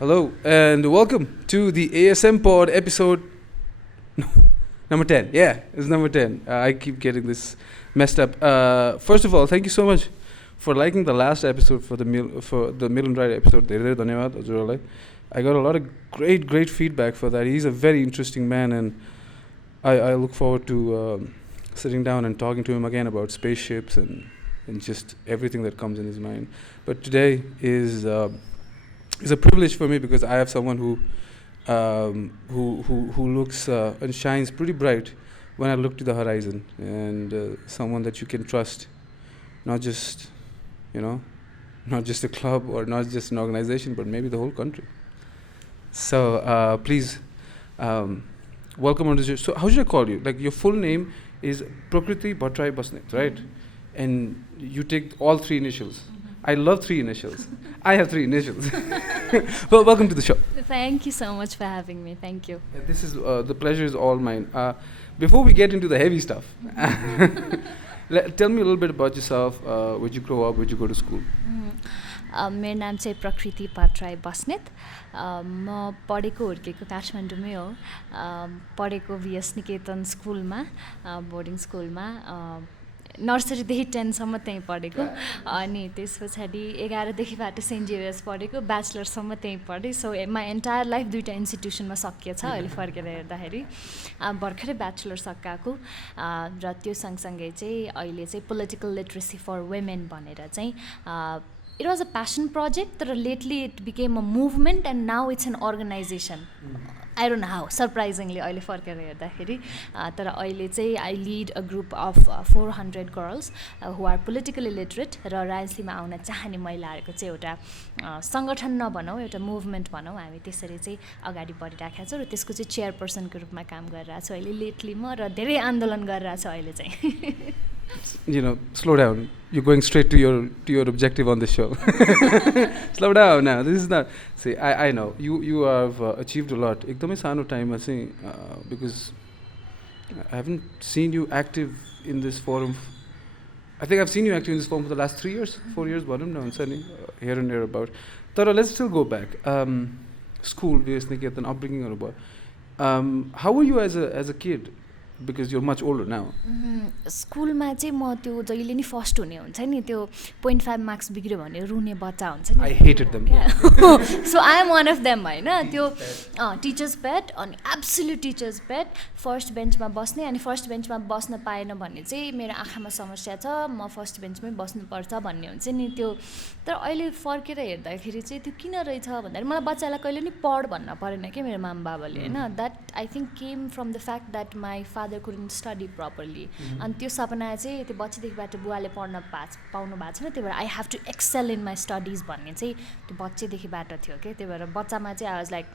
Hello and welcome to the ASMpod episode number 10. Yeah, it's number 10. I keep getting this messed up. First of all, thank you so much for liking the last episode for the Milan Ride episode. धेरै धन्यवाद हजुरहरुलाई. I got a lot of great feedback for that. He's a very interesting man and I look forward to sitting down and talking to him again about spaceships and just everything that comes in his mind. But today is a privilege for me because I have someone who looks and shines pretty bright when I look to the horizon, and someone that you can trust, not just not just a club or not just an organization, but maybe the whole country. So please welcome on the show. So how should I call you? Like, your full name is Prakriti Bhattarai Basnet, right? And you take all three initials. I love three initials. I have three initials. Well, welcome to the show. Thank you so much for having me. Thank you. This is the pleasure is all mine. Before we get into the heavy stuff, tell me a little bit about yourself. Where'd you grow up? Where'd you go to school? मेरो नाम चाहिँ प्रकृति भट्टराई बस्नेत. म पढेको हुर्केको काठमाडौँमै हो. पढेको VS निकेतन स्कुलमा, बोर्डिङ स्कुलमा, नर्सरीदेखि 10 सम्म त्यहीँ पढेको. अनि त्यस पछाडि 11 देखिबाट सेन्ट जेभियर्स पढेको, ब्याचलरसम्म त्यहीँ पढेँ. सो माई एन्टायर लाइफ दुईवटा इन्स्टिट्युसनमा सकिएछ अहिले फर्केर हेर्दाखेरि. भर्खरै ब्याचलर सकाएको र त्यो सँगसँगै चाहिँ अहिले चाहिँ पोलिटिकल लिटरेसी फर वुमेन भनेर चाहिँ it was a passion project, but lately it became a movement and now it's an organization. I don't know how, surprisingly, अहिले फर्केर हेर्दाखेरि. तर अहिले चाहिँ I lead a group of 400 girls who are politically literate र राजनीतिमा आउन चाहने महिलाहरूको चाहिँ एउटा सङ्गठन नभनौँ, एउटा मुभमेन्ट भनौँ, हामी त्यसरी चाहिँ अगाडि बढिराखेका छौँ र त्यसको चाहिँ चेयरपर्सनको रूपमा काम गरिरहेको छु अहिले लेटली म, र धेरै आन्दोलन गरिरहेको छु अहिले चाहिँ. Slow down. You're going straight to your objective on this show. Slow down now. This is not. See, I know you have achieved a lot. एकदमै सानो टाइममा चाहिँ because I haven't seen you active in this forum. I think I've seen you active in this forum for the last 3 years, 4 years. भनौँ न, हुन्छ नि, here and there about. तर let's still go back. School, VS Niketan, upbringingहरू भयो. How were you as a kid? Because you're much older now. स्कुलमा चाहिँ म त्यो जहिले नि फर्स्ट हुने हुन्छ नि, त्यो 0.5 मार्क्स बिग्रियो भने रुने बच्चा हुन्छ नि. I hated them. So I am one of them हैन. त्यो टिचर्स पेट अनि एब्सोल्युट टिचर्स पेट, फर्स्ट बेन्चमा बस्ने, अनि फर्स्ट बेन्चमा बस्न पाएन भने चाहिँ मेरो आँखामा समस्या छ, म फर्स्ट बेन्चमै बस्नुपर्छ भन्ने हुन्छ नि त्यो. तर अहिले फर्केर हेर्दाखेरि चाहिँ त्यो किन रहेछ भन्दाखेरि मलाई बच्चालाई कहिले नि पढ भन्न परेन के मेरो माम बाबाले हैन. That I think came from the fact that my father couldn't study properly. अनि त्यो सपना चाहिँ त्यो बच्चेदेखिबाट बुवाले पढ्न पाउनु भएको छैन, त्यही भएर I have to excel in my studies भन्ने चाहिँ त्यो बच्चेदेखिबाट थियो क्या. त्यही भएर बच्चामा चाहिँ I was like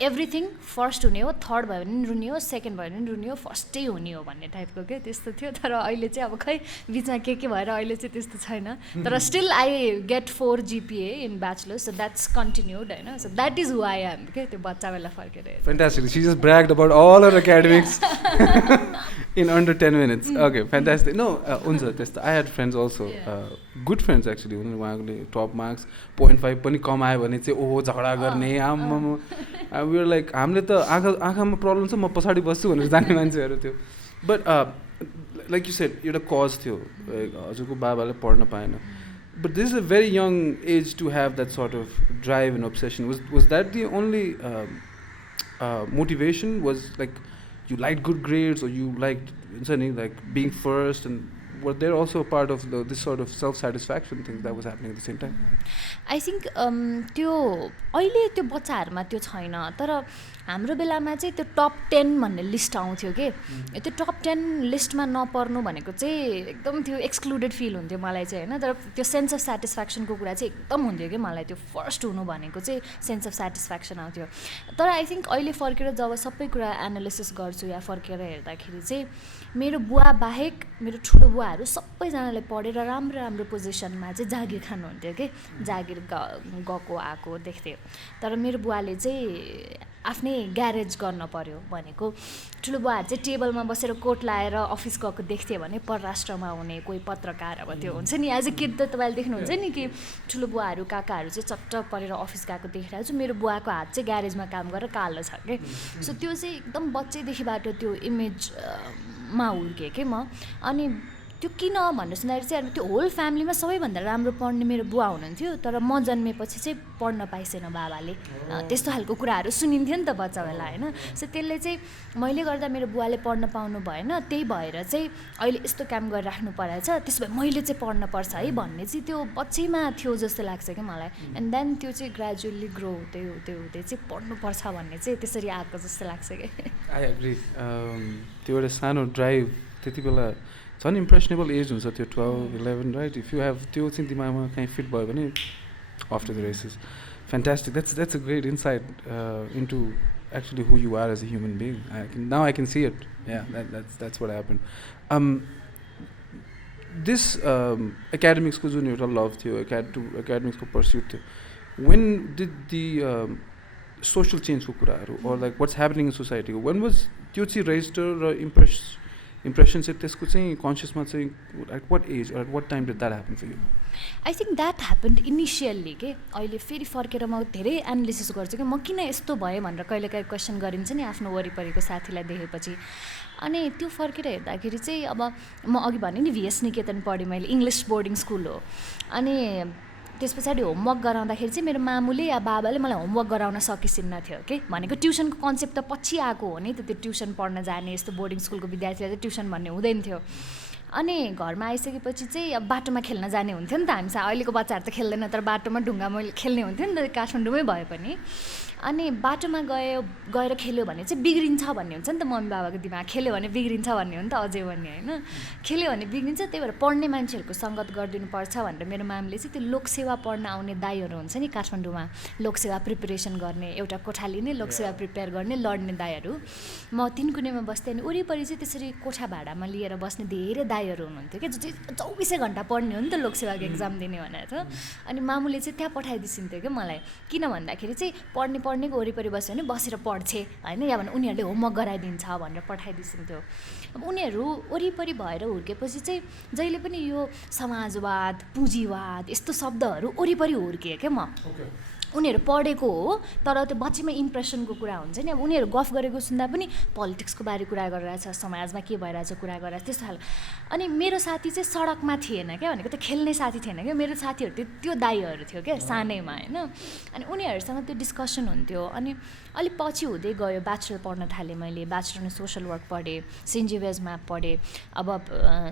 everything first हुने हो, थर्ड भयो भने पनि रुने हो, सेकेन्ड भयो भने पनि रुने हो, फर्स्टै हुने हो भन्ने टाइपको के त्यस्तो थियो. तर अहिले चाहिँ अब खै बिचमा के भएर अहिले चाहिँ त्यस्तो छैन. तर still I get 4 GPA in bachelors, so that's continued होइन. So that is who I am के, त्यो बच्चा बेला फर्केर. Fantastic. She just bragged about all her academics in under 10 minutes. Okay, fantastic. No, हुन्छ त्यस्तो. I had friends also, good friends actually. उहाँले top marks 0.5 पनि कमायो भने चाहिँ ओहो झगडा गर्ने, आम्मामा. We were like, हामीले त आँखामा प्रब्लम छ, म पछाडि बस्छु भनेर जाने मान्छेहरू थियो. But like you said, एउटा कज थियो, हजुरको बाबाले पढ्न पाएन. But this is a very young age to have that sort of drive and obsession. Was that the only motivation? Was like you liked good grades, or you liked being first, and were there also a part of this sort of self-satisfaction thing that was happening at the same time? I think त्यो अहिले त्यो बच्चाहरूमा त्यो छैन, तर हाम्रो बेलामा चाहिँ त्यो टप 10 भन्ने लिस्ट आउँथ्यो के. त्यो टप 10 लिस्टमा नपर्नु भनेको चाहिँ एकदम त्यो एक्सक्लुडेड फिल हुन्थ्यो मलाई चाहिँ होइन. तर त्यो सेन्स अफ सेटिस्फ्याक्सनको कुरा चाहिँ एकदम हुन्थ्यो कि मलाई. त्यो फर्स्ट हुनु भनेको चाहिँ सेन्स अफ सेटिस्फ्याक्सन आउँथ्यो. तर आई थिङ्क अहिले फर्केर जब सबै कुरा एनालिसिस गर्छु या फर्केर हेर्दाखेरि चाहिँ मेरो बुवा बाहेक, मेरो ठुलो बुवा बुवाहरू सबैजनाले पढेर राम्रो राम्रो पोजिसनमा चाहिँ जागिर खानुहुन्थ्यो कि जागिर गएको आएको देख्थ्यो तर मेरो बुवाले चाहिँ आफ्नै ग्यारेज गर्न पर्यो भनेको ठुलो बुवाहरू चाहिँ टेबलमा बसेर कोट लाएर अफिस गएको देख्थ्यो भने परराष्ट्रमा हुने कोही पत्रकार अब त्यो हुन्छ नि एज अ किड त तपाईँले देख्नुहुन्छ नि कि ठुलो बुवाहरू काकाहरू चाहिँ चट्ट परेर अफिस गएको देखिरहेको छु मेरो बुवाको हात चाहिँ ग्यारेजमा काम गरेर कालो छ कि सो त्यो चाहिँ एकदम बच्चैदेखिबाट त्यो इमेजमा हुर्केँ कि म अनि त्यो किन भन्नु सुन्दाखेरि चाहिँ अब त्यो होल फ्यामिलीमा सबैभन्दा राम्रो पढ्ने मेरो बुवा हुनुहुन्थ्यो तर म जन्मेपछि चाहिँ पढ्न पाइसेन बाबाले त्यस्तो खालको कुराहरू सुनिन्थ्यो नि त बच्चा बेला होइन सो त्यसले चाहिँ मैले गर्दा मेरो बुवाले पढ्न पाउनु भएन त्यही भएर चाहिँ अहिले यस्तो काम गरिराख्नु परेछ त्यसो भए मैले चाहिँ पढ्न पर्छ है भन्ने चाहिँ त्यो बच्चैमा थियो जस्तो लाग्छ कि मलाई एन्ड देन त्यो चाहिँ ग्रेजुअली ग्रो हुँदै हुँदै हुँदै चाहिँ पढ्नुपर्छ भन्ने चाहिँ त्यसरी आएको जस्तो लाग्छ कि आई एग्री त्यो एउटा सानो ड्राइभ त्यति बेला झन् इम्प्रेसनेबल एज हुन्छ त्यो 12-11 राइट इफ यु हेभ त्यो चाहिँ दिमागमा कहीँ फिट भयो भने after the races fantastic that's a great insight into actually who you are as a human being now I can see it yeah that's what happen this एकाडेमिक्सको जुन एउटा love थियो एकाडेमिक्सको पर्स्युट थियो वेन डिड दि सोसल चेन्जको कुराहरू or like what's happening in सोसाइटीको when was त्यो चाहिँ रेजिस्टर र इम्प्रेसन चाहिँ त्यसको चाहिँ कन्सियसमा चाहिँ at what age at what time did that happen for you I think that happened initially के अहिले फेरि फर्केर म धेरै एनालिसिस गर्छु कि म किन यस्तो भएँ भनेर कहिलेकाहीँ क्वेसन गरिन्छ नि आफ्नो वरिपरिको साथीलाई देखेपछि अनि त्यो फर्केर हेर्दाखेरि चाहिँ अब म अघि भने नि VS निकेतन पढेँ मैले इङ्ग्लिस बोर्डिङ स्कुल हो अनि त्यस पछाडि होमवर्क गराउँदाखेरि चाहिँ मेरो मामुले या बाबाले मलाई होमवर्क गराउन सकिसिन्न थियो कि भनेको ट्युसनको कन्सेप्ट त पछि आएको हो नि त त्यो ट्युसन पढ्न जाने यस्तो बोर्डिङ स्कुलको विद्यार्थीलाई चाहिँ ट्युसन भन्ने हुँदैन थियो अनि घरमा आइसकेपछि चाहिँ अब बाटोमा खेल्न जाने हुन्थ्यो नि त हामीसँग अहिलेको बच्चाहरू त खेल्दैन तर बाटोमा ढुङ्गामा खेल्ने हुन्थ्यो नि त काठमाडौँमै भए पनि अनि बाटोमा गएर खेल्यो भने चाहिँ बिग्रिन्छ भन्ने हुन्छ नि त मम्मी बाबाको दिमाग खेल्यो भने बिग्रिन्छ भन्ने हो नि त अझै भन्ने होइन खेल्यो भने बिग्रिन्छ त्यही भएर पढ्ने मान्छेहरूको सङ्गत गरिदिनुपर्छ भनेर मेरो मामले चाहिँ त्यो लोकसेवा पढ्न आउने दाईहरू हुन्छ नि काठमाडौँमा लोकसेवा प्रिपरेसन गर्ने एउटा कोठाली नै लोकसेवा प्रिपेयर गर्ने लड्ने दाईहरू म तिनकुनेमा बस्थेँ अनि वरिपरि चाहिँ त्यसरी कोठा भाडामा लिएर बस्ने धेरै दाईहरू हुनुहुन्थ्यो कि जो चाहिँ 24 घन्टा पढ्ने हो नि त लोकसेवाको एक्जाम दिने भनेर अनि मामुले चाहिँ त्यहाँ पठाइदिसिन्थ्यो क्या मलाई किन भन्दाखेरि चाहिँ पढ्नेको वरिपरि बस्यो भने बसेर पढ्छे होइन या भने उनीहरूले होमवर्क गराइदिन्छ भनेर पठाइदिन्थ्यो अब उनीहरू वरिपरि भएर हुर्केपछि चाहिँ जहिले पनि यो समाजवाद पुँजीवाद यस्तो शब्दहरू वरिपरि हुर्किए क्या म उनीहरू पढेको हो तर त्यो बच्चैमा इम्प्रेसनको कुरा हुन्छ नि अब उनीहरू गफ गरेको सुन्दा पनि पोलिटिक्सको बारे कुरा गरिरहेछ समाजमा के भइरहेछ कुरा गरिरहेछ त्यस्तो खालको अनि मेरो साथी चाहिँ सडकमा थिएन क्या भनेको त्यो खेल्ने साथी थिएन क्या मेरो साथीहरू त्यो दाईहरू थियो क्या सानैमा होइन अनि उनीहरूसँग त्यो डिस्कसन हुन्थ्यो अनि अलिक पछि हुँदै गयो ब्याचलर पढ्न थालेँ मैले ब्याचलर इन सोसल वर्क पढेँ सेन्ट जेभियर्समा पढेँ अब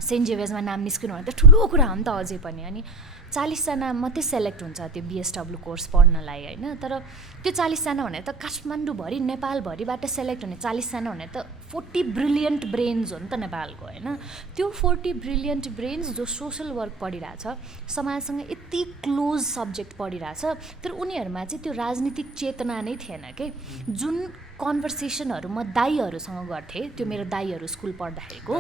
सेन्ट जेभियर्समा नाम निस्किनु भने त ठुलो कुरा हो नि त अझै पनि अनि 40 जना मात्रै सेलेक्ट हुन्छ त्यो BSW कोर्स पढ्नलाई होइन तर त्यो 40 जना भने त काठमाडौँभरि नेपालभरिबाट सेलेक्ट हुने 40 जना भने त 40 ब्रिलियन्ट ब्रेन्स हो नि त नेपालको होइन त्यो 40 ब्रिलियन्ट ब्रेन्स जो सोसल वर्क पढिरहेछ समाजसँग यति क्लोज सब्जेक्ट पढिरहेछ तर उनीहरूमा चाहिँ त्यो राजनीतिक चेतना नै थिएन कि जुन कन्भर्सेसनहरू म दाईहरूसँग गर्थेँ त्यो मेरो दाईहरू स्कुल पढ्दाखेरिको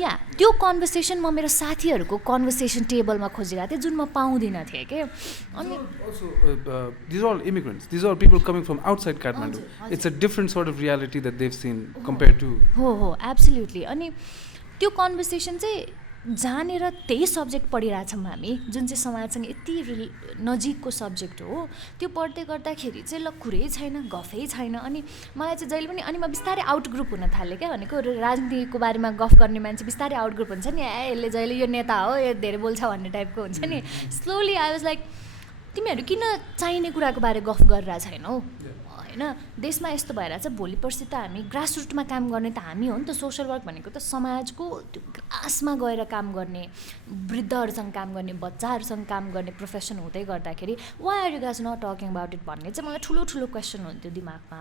या त्यो कन्भर्सेसन म मेरो साथीहरूको कन्भर्सेसन टेबलमा खोजिरहेको थिएँ जुन म पाउँदिनँ थिएँ कि अनि these are all immigrants these are people coming from outside Kathmandu it's a different sort of reality that they've seen compared to हो एब्सोल्युटली अनि त्यो कन्भर्सेसन चाहिँ जानेर त्यही सब्जेक्ट पढिरहेछौँ हामी जुन चाहिँ समाजसँग यति नजिकको सब्जेक्ट हो त्यो पढ्दै गर्दाखेरि चाहिँ ल कुरै छैन गफै छैन अनि मलाई चाहिँ जहिले पनि अनि म बिस्तारै आउट ग्रुप हुन थालेँ क्या भनेको राजनीतिको बारेमा गफ गर्ने मान्छे बिस्तारै आउट ग्रुप हुन्छ नि यसले जहिले यो नेता हो यो धेरै बोल्छ भन्ने टाइपको हुन्छ नि स्लोली आई वाज लाइक तिमीहरू किन चाहिने कुराको बारे गफ गरिरहेको छैनौ होइन देशमा यस्तो भइरहेछ भोलि पर्सि त हामी ग्रासरुटमा काम गर्ने त हामी हो नि त सोसल वर्क भनेको त समाजको त्यो ग्रासमा गएर काम गर्ने वृद्धहरूसँग काम गर्ने बच्चाहरूसँग काम गर्ने प्रोफेसन हुँदै गर्दाखेरि why are you guys not talking about it भन्ने चाहिँ मलाई ठुलो क्वेसन हुन्थ्यो दिमागमा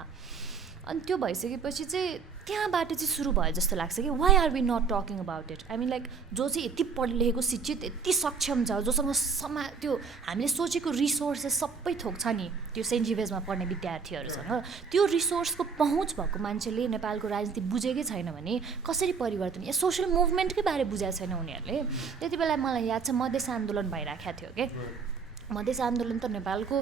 अनि त्यो भइसकेपछि चाहिँ त्यहाँबाट चाहिँ सुरु भयो जस्तो लाग्छ कि why are we not talking about it I mean like जो चाहिँ यति पढ लेखेको शिक्षित यति सक्षम छ जोसँग त्यो हामीले सोचेको रिसोर्सेस सबै थोक छ नि त्यो सेन्ट जिभेजमा पढ्ने विद्यार्थीहरूसँग त्यो रिसोर्सको पहुँच भएको मान्छेले नेपालको राजनीति बुझेकै छैन भने कसरी परिवर्तन या सोसल मुभमेन्टकै बारे बुझेको छैन उनीहरूले त्यति बेला मलाई याद छ मधेस आन्दोलन भइराखेको थियो कि मधेस आन्दोलन त नेपालको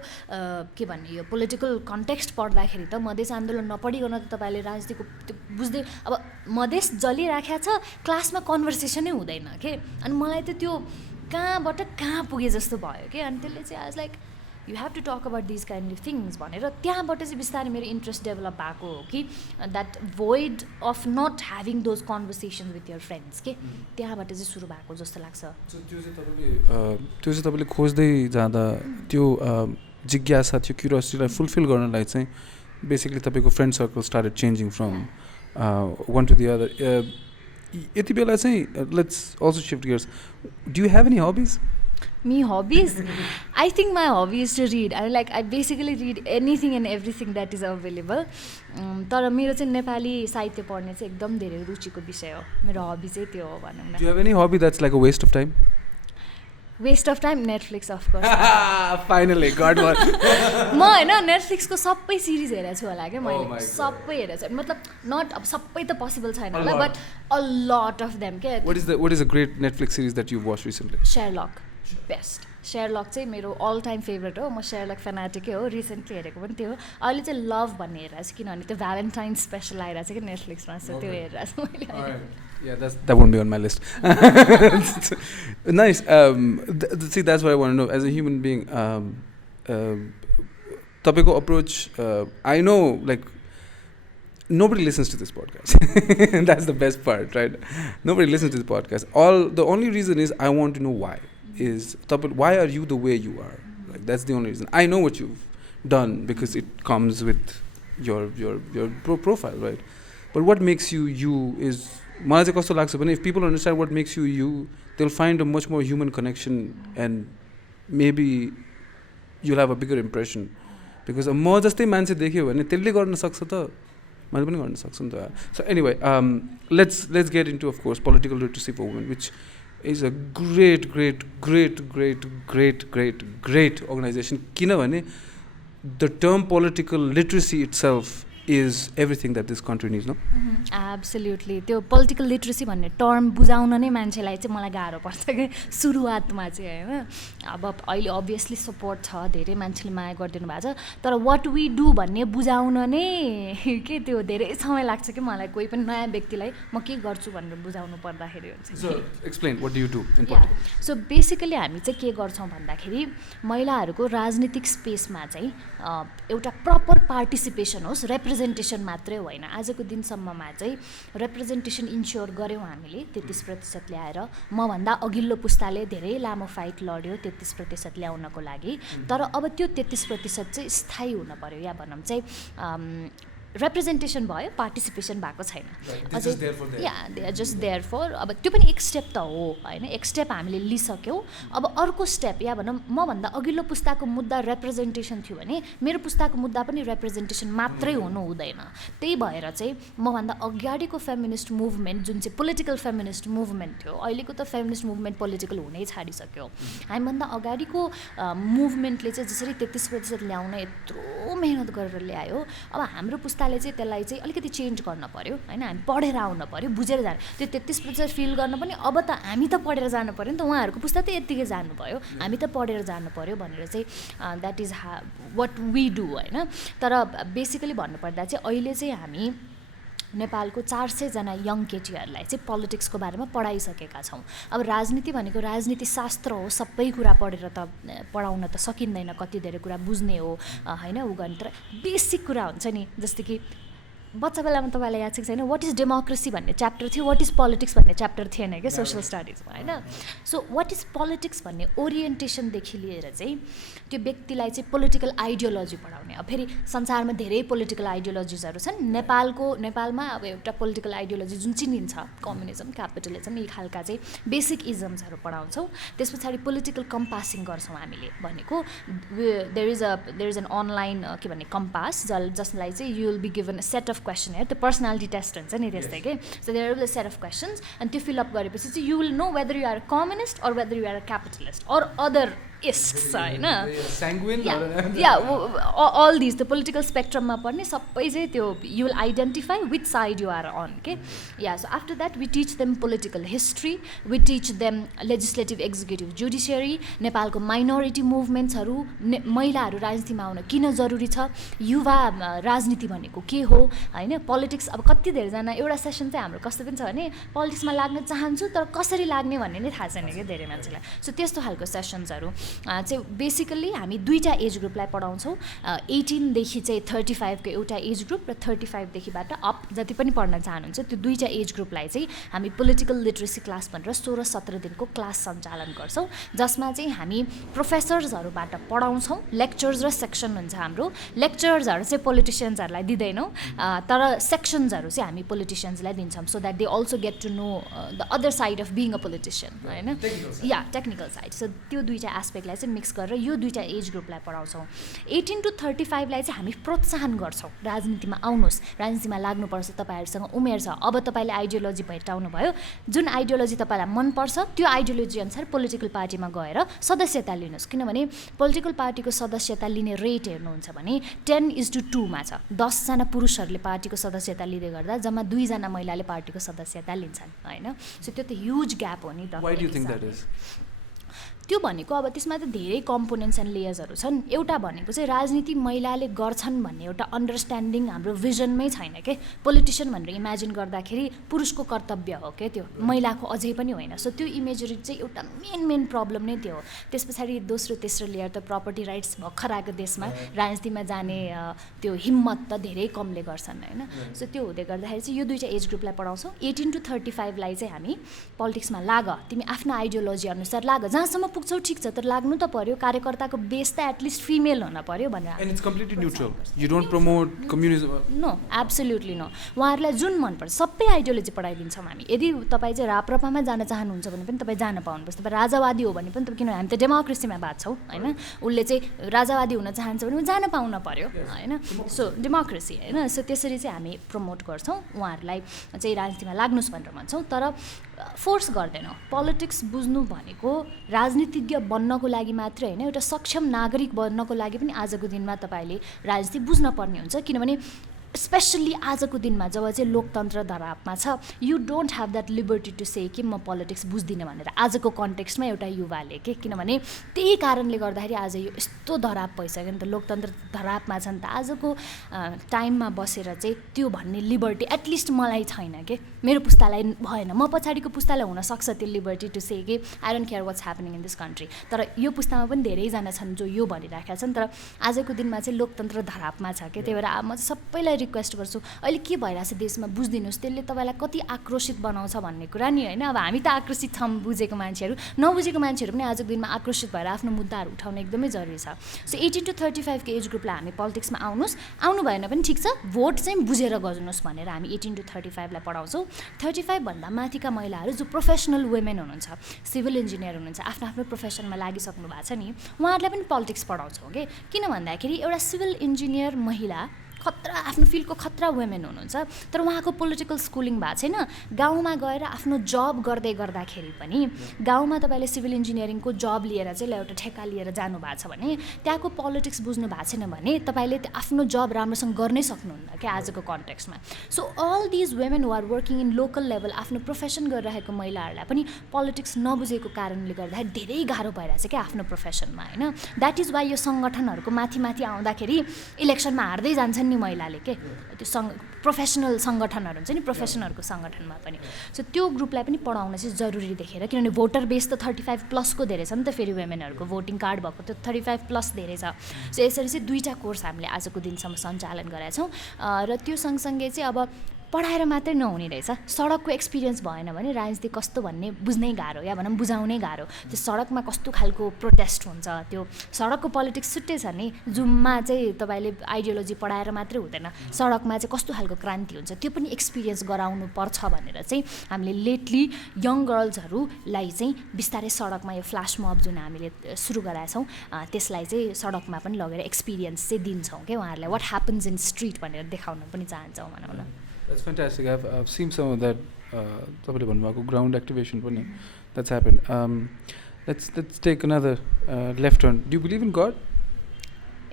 के भन्ने यो पोलिटिकल कन्टेक्स्ट पढ्दाखेरि त मधेस आन्दोलन नपढिकन त तपाईँले राजनीतिको त्यो बुझ्दै अब मधेस जलिराखेको छ क्लासमा कन्भर्सेसनै हुँदैन के अनि मलाई त त्यो कहाँबाट कहाँ पुगे जस्तो भयो कि अनि त्यसले चाहिँ आज like you have to talk about these kind of things भनेर त्यहाँबाट चाहिँ बिस्तारै मेरो इन्ट्रेस्ट डेभलप भएको हो कि that void of not having those conversation with your friends के त्यहाँबाट चाहिँ सुरु भएको जस्तो लाग्छ त्यो चाहिँ तपाईँले खोज्दै जाँदा त्यो जिज्ञासा त्यो क्युरियोसिटीलाई फुलफिल गर्नलाई चाहिँ बेसिकली तपाईँको friend circle started changing from one to the other यति बेला चाहिँ let's also shift gears do you have any hobbies Me hobbies? I think my hobby is to read. I basically read anything and everything that is available. तर मेरो चाहिँ नेपाली साहित्य पढ्ने चाहिँ एकदम धेरै रुचिको विषय हो मेरो हबी चाहिँ त्यो हो भनौँ न Do you have any hobby that's like a waste of time? Waste of time? Netflix of course. Finally, got one. म होइन नेटफ्लिक्सको सबै सिरिज हेरेको छु होला क्या मैले सबै हेरेको छु मतलब नट अब सबै त पोसिबल छैन होला but a lot of them के What is a great Netflix series that you've watched recently? Sherlock. Best Sherlock चाहिँ मेरो अल टाइम फेभरेट हो म शेयरलक फेनाटिकै हो रिसेन्टली हेरेको पनि त्यो हो अहिले चाहिँ लभ भन्ने हेरेको छु किनभने त्यो भ्यालेन्टाइन स्पेसल आइरहेको छ कि नेटफ्लिक्समा सो त्यो हेरिरहेको छु मैले Yeah, that won't be on my list. Nice. See, that's what I want to know. As a human being, tapeko approach, I know, like, nobody listens to this podcast. That's the best part, right? Nobody listens to this podcast. The only reason is I want to know why. Why are you the way you are? Like, that's the only reason. I know what you've done because it comes with your profile, right? But what makes you you is मलाई चाहिँ कस्तो लाग्छ भने if people understand what makes you you, they'll find a much more human connection and maybe you'll have a bigger impression. Because म जस्तै मान्छे देख्यो भने त्यसले गर्न सक्छ त मैले पनि गर्न सक्छु नि त. So anyway, let's get into, of course, political literacy for women, which is a great organization. किनभने the term political literacy itself is everything that this country needs, no? Absolutely. त्यो पोलिटिकल लिटरेसी भन्ने term बुझाउन नै मान्छेलाई चाहिँ मलाई गाह्रो पर्छ कि सुरुवातमा चाहिँ होइन अब अहिले अभियसली सपोर्ट छ धेरै मान्छेले माया गरिदिनु भएको छ तर वाट वी डु भन्ने बुझाउन नै के त्यो धेरै समय लाग्छ कि मलाई कोही पनि नयाँ व्यक्तिलाई म के गर्छु भनेर बुझाउनु पर्दाखेरि हुन्छ So explain, what do you do in politics? So basically हामी चाहिँ के गर्छौँ भन्दाखेरि महिलाहरूको राजनीतिक स्पेसमा चाहिँ एउटा प्रपर पार्टिसिपेसन होस् रिप्रेजेन्टेसन मात्रै होइन आजको दिनसम्ममा चाहिँ रिप्रेजेन्टेसन इन्स्योर गऱ्यौँ हामीले 33% ल्याएर मभन्दा अघिल्लो पुस्ताले धेरै लामो फाइट लड्यो 33% ल्याउनको लागि तर अब त्यो 33% चाहिँ स्थायी हुन पर्यो या भनौँ चाहिँ रिप्रेजेन्टेसन भयो पार्टिसिपेसन भएको छैन yeah they are just there for अब त्यो पनि एक स्टेप त हो होइन एक स्टेप हामीले लिइसक्यौँ अब अर्को स्टेप या भनौँ मभन्दा अघिल्लो पुस्ताको मुद्दा रिप्रेजेन्टेसन थियो भने मेरो पुस्ताको मुद्दा पनि रिप्रेजेन्टेसन मात्रै हुनु हुँदैन त्यही भएर चाहिँ मभन्दा अगाडिको फेमिनिस्ट मुभमेन्ट जुन चाहिँ पोलिटिकल फेमिनिस्ट मुभमेन्ट थियो अहिलेको त फेमिनिस्ट मुभमेन्ट पोलिटिकल हुनै छाडिसक्यो हामीभन्दा अगाडिको मुभमेन्टले चाहिँ जसरी 33% ल्याउन यत्रो मेहनत गरेर ल्यायो अब हाम्रो पुस्ताले चाहिँ त्यसलाई चाहिँ अलिकति चेन्ज गर्न पर्यो होइन हामी पढेर आउन पर्यो बुझेर जानु त्यो 33% फिल गर्न पनि अब त हामी त पढेर जानु पर्यो नि त उहाँहरूको पुस्ता त यत्तिकै जानुभयो हामी त पढेर जानु पर्यो भनेर चाहिँ that is what we do होइन तर बेसिकली भन्नुपर्दा चाहिँ अहिले चाहिँ हामी नेपालको 400जना यङ केटीहरूलाई चाहिँ पोलिटिक्सको बारेमा पढाइसकेका छौँ अब राजनीति भनेको राजनीति शास्त्र हो सबै कुरा पढेर त पढाउन त सकिँदैन कति धेरै कुरा बुझ्ने हो होइन उ गर्ने तर बेसिक कुरा हुन्छ नि जस्तै कि बच्चा बेलामा तपाईँलाई याद छ कि छैन वाट इज डेमोक्रेसी भन्ने च्याप्टर थियो, वाट इज पोलिटिक्स भन्ने च्याप्टर थिएन क्या सोसल स्टडिजमा होइन. सो वाट इज पोलिटिक्स भन्ने ओरिएन्टेसनदेखि लिएर चाहिँ त्यो व्यक्तिलाई चाहिँ पोलिटिकल आइडियोलोजी पढाउने. अब फेरि संसारमा धेरै पोलिटिकल आइडियोलोजिजहरू छन्. नेपालमा अब एउटा पोलिटिकल आइडियोलोजी जुन चिनिन्छ कम्युनिजम, क्यापिटलिजम, यी खालका चाहिँ बेसिक इजम्सहरू पढाउँछौँ. त्यस पछाडि पोलिटिकल कम्पासिङ गर्छौँ हामीले भनेको. देयर इज एन अनलाइन के भन्ने कम्पास जसलाई चाहिँ you will be given a set of question here. त्यो पर्सनालिटी टेस्ट हुन्छ नि त्यस्तै के. So there will set of questions and त्यो फिलअप गरेपछि चाहिँ you will know whether you are a communist or whether you are a capitalist or other इस्क होइन. अल दिज त्यो पोलिटिकल स्पेक्ट्रममा पर्ने सबै चाहिँ त्यो you will identify which side you are on के. Yeah so after that we teach them political history, we teach them legislative executive judiciary, नेपालको माइनोरिटी मुभमेन्ट्सहरू, महिलाहरू राजनीतिमा आउन किन जरुरी छ, युवा राजनीति भनेको के हो होइन. पोलिटिक्स अब कति धेरैजना एउटा सेसन चाहिँ हाम्रो कस्तो पनि छ भने पोलिटिक्समा लाग्न चाहन्छु तर कसरी लाग्ने भन्ने नै थाहा छैन कि धेरै मान्छेलाई. सो त्यस्तो खालको सेसन्सहरू चाहिँ बेसिकल्ली हामी दुईवटा एज ग्रुपलाई पढाउँछौँ. 18 देखि चाहिँ 35 को एउटा एज ग्रुप र 35 देखिबाट अप जति पनि पढ्न चाहनुहुन्छ त्यो दुईवटा एज ग्रुपलाई चाहिँ हामी पोलिटिकल लिटरेसी क्लास भनेर 16-17 दिनको क्लास सञ्चालन गर्छौँ, जसमा चाहिँ हामी प्रोफेसर्सहरूबाट पढाउँछौँ. लेक्चर्स र सेक्सन हुन्छ हाम्रो. लेक्चर्सहरू चाहिँ पोलिटिसियन्सहरूलाई दिँदैनौँ तर सेक्सन्सहरू चाहिँ हामी पोलिटिसियन्सलाई दिन्छौँ so that they also get to know the other side of being a politician होइन. या टेक्निकल साइड. सो त्यो दुईवटा एस्पेक्टलाई चाहिँ मिक्स गरेर यो दुईवटा एज ग्रुपलाई पढाउँछौँ. 18 to 35 लाई चाहिँ हामी प्रोत्साहन गर्छौँ राजनीतिमा आउनुहोस्, राजनीतिमा लाग्नुपर्छ, तपाईँहरूसँग उमेर छ. अब तपाईँले आइडियोलोजी भेटाउनु भयो, जुन आइडियोलोजी तपाईँलाई मनपर्छ त्यो आइडियोलोजी अनुसार पोलिटिकल पार्टीमा गएर सदस्यता लिनुहोस्. किनभने पोलिटिकल पार्टीको सदस्यता लिने रेट हेर्नुहुन्छ भने 10:2 मा छ. 10जना पुरुषहरूले पार्टीको सदस्यता लिँदै गर्दा जम्मा 2 जना महिलाले पार्टीको सदस्यता लिन्छन् होइन. सो त्यो त ह्युज ग्याप हो नि त. Why do you think that is? त्यो भनेको अब त्यसमा त धेरै कम्पोनेन्ट्स एन्ड लेयर्सहरू छन्. एउटा भनेको चाहिँ राजनीति महिलाले गर्छन् भन्ने एउटा अन्डरस्ट्यान्डिङ हाम्रो भिजनमै छैन के. पोलिटिसियन भनेर इमेजिन गर्दाखेरि पुरुषको कर्तव्य हो क्या त्यो, महिलाको अझै पनि होइन. सो त्यो इमेजरी चाहिँ एउटा मेन प्रब्लम नै त्यो हो. त्यस पछाडि दोस्रो तेस्रो लेयर त प्रपर्टी राइट्स भर्खर आएको देशमा राजनीतिमा जाने त्यो हिम्मत त धेरै कमले गर्छन् होइन. सो त्यो हुँदै गर्दाखेरि चाहिँ यो दुईवटा एज ग्रुपलाई पढाउँछौँ. 18 to 35 लाई चाहिँ हामी पोलिटिक्समा लाग, तिमी आफ्नो आइडियोलोजी अनुसार लाग, जहाँसम्म पुग्छौ ठिक छ तर लाग्नु त पर्यो, कार्यकर्ताको बेस त एटलिस्ट फिमेल हुन पर्यो भनेर. And it's completely neutral. You don't promote communism. No, absolutely no. उहाँहरूलाई जुन मनपर्छ सबै आइडियोलोजी पढाइदिन्छौँ हामी. यदि तपाईँ चाहिँ राप्रपामा जान चाहनुहुन्छ भने पनि तपाईँ जान पाउनुपर्छ. तपाईँ राजावादी हो भने पनि तपाईँ, किनभने हामी त डेमोक्रेसीमा बाँच्छौँ होइन. उसले चाहिँ राजावादी हुन चाहन्छ भने जान पाउन पर्यो होइन. सो डेमोक्रेसी होइन. सो त्यसरी चाहिँ हामी प्रमोट गर्छौँ, उहाँहरूलाई चाहिँ राजनीतिमा लाग्नुहोस् भनेर भन्छौँ तर फोर्स गर्दैनौँ. पोलिटिक्स बुझ्नु भनेको राजनीतिज्ञ बन्नको लागि मात्रै होइन, एउटा सक्षम नागरिक बन्नको लागि पनि आजको दिनमा तपाईँले राजनीति बुझ्न पर्ने हुन्छ. किनभने स्पेसल्ली आजको दिनमा जब चाहिँ लोकतन्त्र धरापमा छ, you don't have that liberty to say कि म पोलिटिक्स बुझ्दिनँ भनेर आजको कन्टेक्स्टमा एउटा युवाले के. किनभने त्यही कारणले गर्दाखेरि आज यो यस्तो धराप भइसक्यो नि त, लोकतन्त्र धरापमा छ नि त. आजको टाइममा बसेर चाहिँ त्यो भन्ने लिबर्टी एटलिस्ट मलाई छैन के, मेरो पुस्तालाई भएन. म पछाडिको पुस्तालाई हुनसक्छ त्यो लिबर्टी टु से कि I don't care what's happening in this country. तर यो पुस्तामा पनि धेरैजना छन् जो यो भनिराखेका छन्. तर आजको दिनमा चाहिँ लोकतन्त्र धरापमा छ के. त्यही भएर म चाहिँ सबैलाई रिक्वेस्ट गर्छु, अहिले के भइरहेछ देशमा बुझिदिनुहोस्, त्यसले तपाईँलाई कति आक्रोशित बनाउँछ भन्ने कुरा नि होइन. अब हामी त आक्रोशित छौँ बुझेको मान्छेहरू, नबुझेको मान्छेहरू पनि आजको दिनमा आक्रोशित भएर आफ्नो मुद्दाहरू उठाउन एकदमै जरुरी छ. सो 18 to 35 को एज ग्रुपलाई हामी पोलिटिक्समा आउनु भएन पनि ठिक छ, भोट चाहिँ बुझेर गर्नुहोस् भनेर हामी 18 to 35 लाई पढाउँछौँ. 35 भन्दा माथिका महिलाहरू जो प्रोफेसनल वुमेन हुनुहुन्छ, सिभिल इन्जिनियर हुनुहुन्छ, आफ्नो आफ्नो प्रोफेसनमा लागिसक्नु भएको छ नि, उहाँहरूलाई पनि पोलिटिक्स पढाउँछौँ कि. किन भन्दाखेरि एउटा सिभिल इन्जिनियर महिला खतरा, आफ्नो फिल्डको खतरा वुमेन हुनुहुन्छ तर उहाँको पोलिटिकल स्कुलिङ भएको छैन. गाउँमा गएर आफ्नो जब गर्दै गर्दाखेरि पनि गाउँमा तपाईँले सिभिल इन्जिनियरिङको जब लिएर चाहिँ एउटा ठेक्का लिएर जानु भएको छ भने त्यहाँको पोलिटिक्स बुझ्नु भएको छैन भने तपाईँले आफ्नो जब राम्रोसँग गर्नै सक्नुहुन्न क्या आजको कन्टेक्स्टमा. So all these women who are working in local level आफ्नो प्रोफेसन गरिरहेको महिलाहरूलाई पनि पोलिटिक्स नबुझेको कारणले गर्दाखेरि धेरै गाह्रो भइरहेछ क्या आफ्नो प्रोफेसनमा होइन. द्याट इज वाइ यो सङ्गठनहरूको माथि आउँदाखेरि इलेक्सनमा हार्दै जान्छ नि महिलाले के त्यो प्रोफेसनल सङ्गठनहरू हुन्छ नि प्रोफेसनहरूको सङ्गठनमा पनि सो त्यो ग्रुपलाई पनि पढाउन चाहिँ जरुरी देखेर किनभने भोटर बेस त 35+ धेरै छ नि त फेरि वुमेनहरूको भोटिङ कार्ड भएको त्यो 35+ धेरै छ सो यसरी चाहिँ 2टा कोर्स हामीले आजको दिनसम्म सञ्चालन गरेका छौँ र त्यो सँगसँगै चाहिँ अब पढाएर मात्रै नहुने रहेछ सडकको एक्सपिरियन्स भएन भने राजनीति कस्तो भन्ने बुझ्नै गाह्रो या भनौँ बुझाउनै गाह्रो त्यो सडकमा कस्तो खालको प्रोटेस्ट हुन्छ त्यो सडकको पोलिटिक्स छुट्टै छ नि जुममा चाहिँ तपाईँले आइडियोलोजी पढाएर मात्रै हुँदैन सडकमा चाहिँ कस्तो खालको क्रान्ति हुन्छ त्यो पनि एक्सपिरियन्स गराउनु पर्छ भनेर चाहिँ हामीले लेटली यङ गर्ल्सहरूलाई चाहिँ बिस्तारै सडकमा यो फ्ल्यास मब जुन हामीले सुरु गराएछौँ त्यसलाई चाहिँ सडकमा पनि लगेर एक्सपिरियन्स चाहिँ दिन्छौँ क्या उहाँहरूलाई वाट ह्यापन्स इन स्ट्रिट भनेर देखाउन पनि चाहन्छौँ भनौँ न That's fantastic. I've seen some of that. Tapale bhanनुभएको ground activation pani. That's happened. Let's take another left turn. Do you believe in God?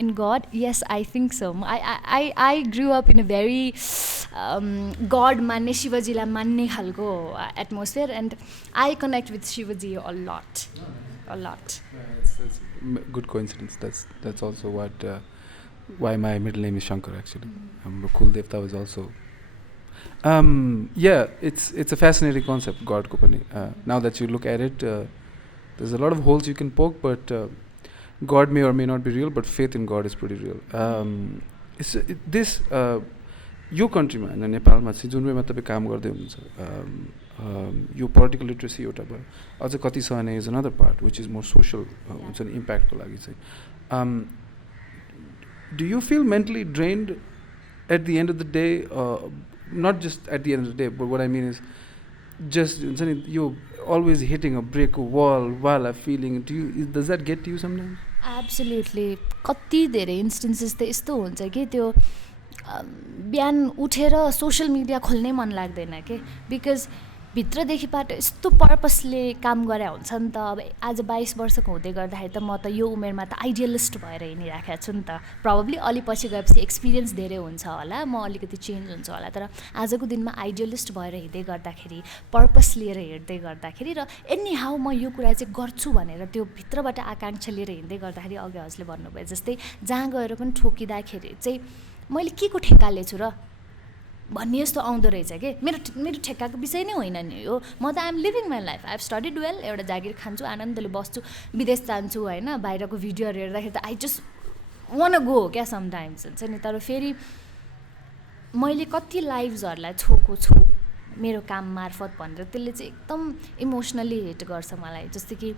In God, yes, I think so. I grew up in a very God manne Shivaji la manne khalko atmosphere, and I connect with Shivaji a lot, a lot. That's good coincidence. That's also why my middle name is Shankar actually. Kul Devta was also. Yeah, it's a fascinating concept, God ko pani. Now that you look at it, there's a lot of holes you can poke, but God may or may not be real, but faith in God is pretty real. Your countryमा हैन नेपालमा चाहिँ जुन वेमा तपाईं काम गर्दै हुनुहुन्छ यो पोलिटिकल लिटरेसी एउटा भयो अझ कति छ भने is another part which is more social हुन्छ नि इम्प्याक्टको लागि चाहिँ do you feel mentally drained at the end of the day not just at the end of the day, but what I mean is just you're always hitting a brick wall while I'm feeling. Does that get to you sometimes? Absolutely. कति धेरै instances त यस्तो हुन्छ कि त्यो बिहान उठेर social media खोल्नै मन लाग्दैन के बिकज भित्रदेखिबाट यस्तो पर्पसले काम गरे हुन्छ नि त अब आज 22 वर्षको हुँदै गर्दाखेरि त म त यो उमेरमा त आइडियलिस्ट भएर हिँडिराखेको छु नि त प्रब्ली अलि पछि गएपछि एक्सपिरियन्स धेरै हुन्छ होला म अलिकति चेन्ज हुन्छ होला तर आजको दिनमा आइडियलिस्ट भएर हिँड्दै गर्दाखेरि पर्पस लिएर हिँड्दै गर्दाखेरि र एनी हाउ म यो कुरा चाहिँ गर्छु भनेर त्यो भित्रबाट आकांक्षा लिएर हिँड्दै गर्दाखेरि अघि हजुरले भन्नुभयो जस्तै जहाँ गएर पनि ठोकिँदाखेरि चाहिँ मैले के को ठेक्का लिएछु र भन्ने यस्तो आउँदो रहेछ कि मेरो ठेक्काको विषय नै होइन नि हो म त I'm living my life I have studied well एउटा जागिर खान्छु आनन्दले बस्छु विदेश जान्छु होइन बाहिरको भिडियोहरू हेर्दाखेरि त आई जस्ट वान गो क्या समटाइम्स हुन्छ नि तर फेरि मैले कति लाइफ्सहरूलाई छोएको छु मेरो काम मार्फत भनेर त्यसले चाहिँ एकदम इमोसनली हिट गर्छ मलाई जस्तै कि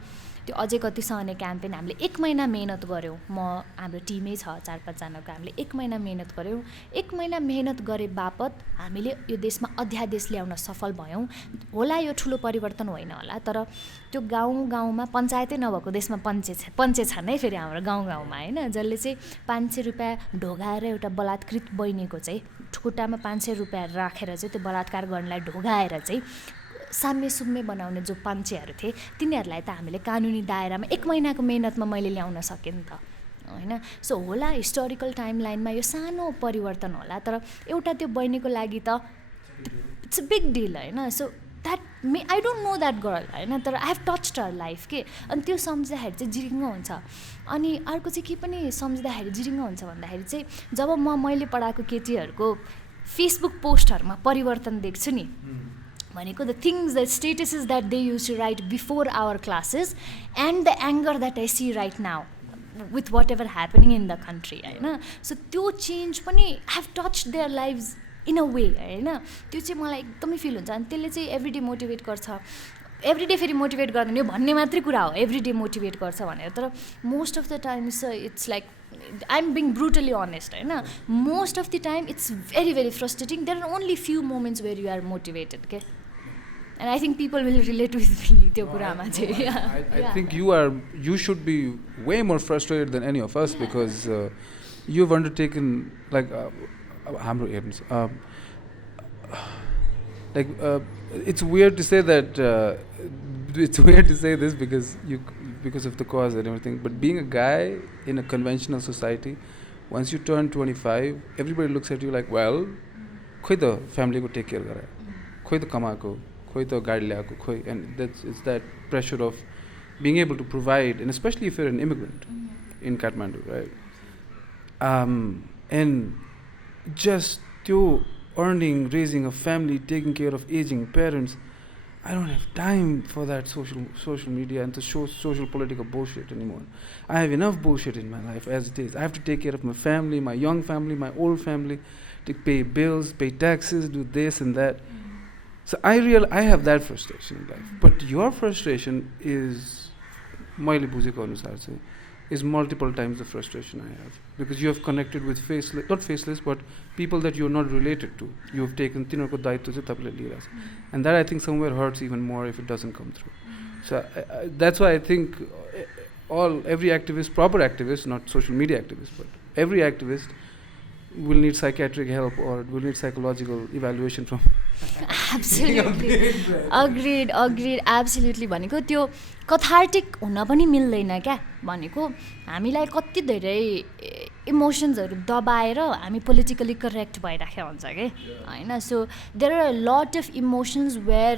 त्यो अझै कति सहने क्याम्पेन हामीले 1 महिना मेहनत गऱ्यौँ म हाम्रो टिमै छ 4-5 जनाको हामीले 1 महिना मेहनत गऱ्यौँ 1 महिना मेहनत गरे बापत हामीले यो देशमा अध्यादेश ल्याउन सफल भयौँ होला यो ठुलो परिवर्तन होइन होला तर त्यो गाउँमा पञ्चायतै नभएको देशमा पञ्चे छन् है फेरि हाम्रो गाउँमा होइन जसले चाहिँ 500 रुपियाँ ढोगाएर एउटा बलात्कृत बहिनीको चाहिँ खुट्टामा 500 रुपियाँ राखेर चाहिँ त्यो बलात्कार गर्नलाई ढोगाएर चाहिँ साम्य सुम्य बनाउने जो पञ्चेहरू थिए तिनीहरूलाई त हामीले कानुनी दायरामा 1 महिनाको मेहनतमा मैले ल्याउन सकेँ नि त होइन सो होला हिस्टोरिकल टाइमलाइनमा यो सानो परिवर्तन होला तर एउटा त्यो बहिनीको लागि त इट्स अ बिग डिल होइन so that I don't know that girl होइन तर I have touched her life के अनि त्यो सम्झ्दाखेरि चाहिँ जिरिङ्ग हुन्छ अनि अर्को चाहिँ के पनि सम्झ्दाखेरि जिरिङ्ग हुन्छ भन्दाखेरि चाहिँ जब मैले पढाएको केटीहरूको फेसबुक पोस्टहरूमा परिवर्तन देख्छु नि भनेको the things the statuses that they used to write before our classes and the anger that I see right now with whatever happening in the country होइन सो त्यो चेन्ज पनि I have touched their lifes in a way होइन त्यो चाहिँ मलाई एकदमै feel हुन्छ अनि त्यसले चाहिँ एभ्री डे मोटिभेट गर्छ एभ्री डे फेरि मोटिभेट गर्दैन यो भन्ने मात्रै कुरा हो एभ्री डे मोटिभेट गर्छ भनेर तर most of the times it's like I am being brutally honest होइन most of the time it's very very frustrating there are only few moments where you are motivated के and I think people will relate with me त्यो कुरामा चाहिँ I think you should be way more frustrated than any of us because you've undertaken like हाम्रो हेर्नुस् like it's weird to say that it's weird to say this because of the cause and everything but being a guy in a conventional society once you turn 25 everybody looks at you like well खोइ त family को take care गरे खोइ त कमाएको खोइ त गाडी ल्याएको खोइ and it's that pressure of being able to provide and especially if you're an immigrant in Kathmandu right and just त्यो earning, raising a family, taking care of aging parents, I don't have time for that social media and the social political bullshit anymore. I have enough bullshit in my life as it is. I have to take care of my family, my young family, my old family, to pay bills, pay taxes, do this and that. So I have that frustration in life. But your frustration is, मैले बुझेको अनुसार चाहिँ, is multiple times the frustration I have, because you have connected with not faceless, but people that you're not related to. You have taken तिनीहरुको दायित्व चाहिँ तपाईले लिइरहेछ, and that I think somewhere hurts even more if it doesn't come through. So that's why I think every activist, proper activist, not social media activist, but every activist will need psychiatric help or will need psychological evaluation from. Absolutely. Agreed, absolutely. भनेको त्यो cathartic हुन पनि मिल्दैन क्या, भनेको हामीलाई कति धेरै इमोसन्सहरु दबाएर हामी पोलिटिकली करेक्ट भइराखेको हुन्छ के हैन. So there are a lot of emotions where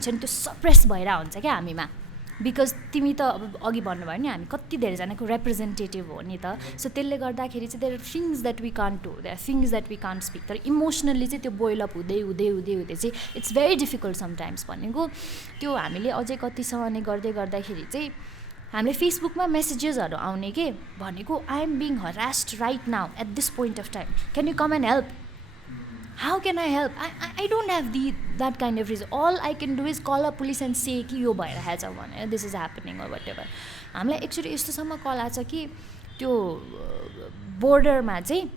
चाहिँ त्यो सप्रेस भइरा हुन्छ क्या हामीमा, बिकज तिमी त अब अघि भन्नुभयो नि हामी कति धेरैजनाको रिप्रेजेन्टेटिभ हो नि त. सो त्यसले गर्दाखेरि चाहिँ there are things that we can't do, there are things that we can't speak. तर इमोसनल्ली चाहिँ त्यो बोइल अप हुँदै चाहिँ इट्स भेरी डिफिकल्ट समटाइम्स. भनेको त्यो हामीले अझै कतिसम्म नै गर्दाखेरि चाहिँ हामीले फेसबुकमा मेसेजेसहरू आउने के, भनेको I am being harassed right now at this point of time, can you come and help? How can I help? I don't have that kind of reason. All I can do is call up police and say कि यो भइरहेछ भने, this is happening or whatever. हामीलाई actually यस्तोसम्म call आछ कि त्यो बोर्डरमा चाहिँ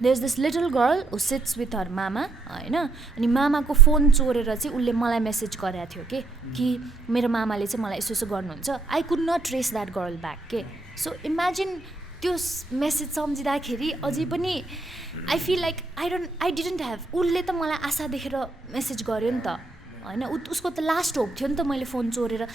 there's this little girl who sits with her mama हैन, अनि मामाको फोन चोरेर चाहिँ उसले मलाई मेसेज गरेको थियो कि मेरो मामाले चाहिँ मलाई यसो गर्नुहुन्छ. I could not trace that girl back के. So imagine त्यो मेसेज सम्झिँदाखेरि अझै पनि I feel like I didn't have, उसले त मलाई आशा देखेर मेसेज गर्यो नि त हैन, उसको त लास्ट होप थियो नि त. मैले फोन चोरेर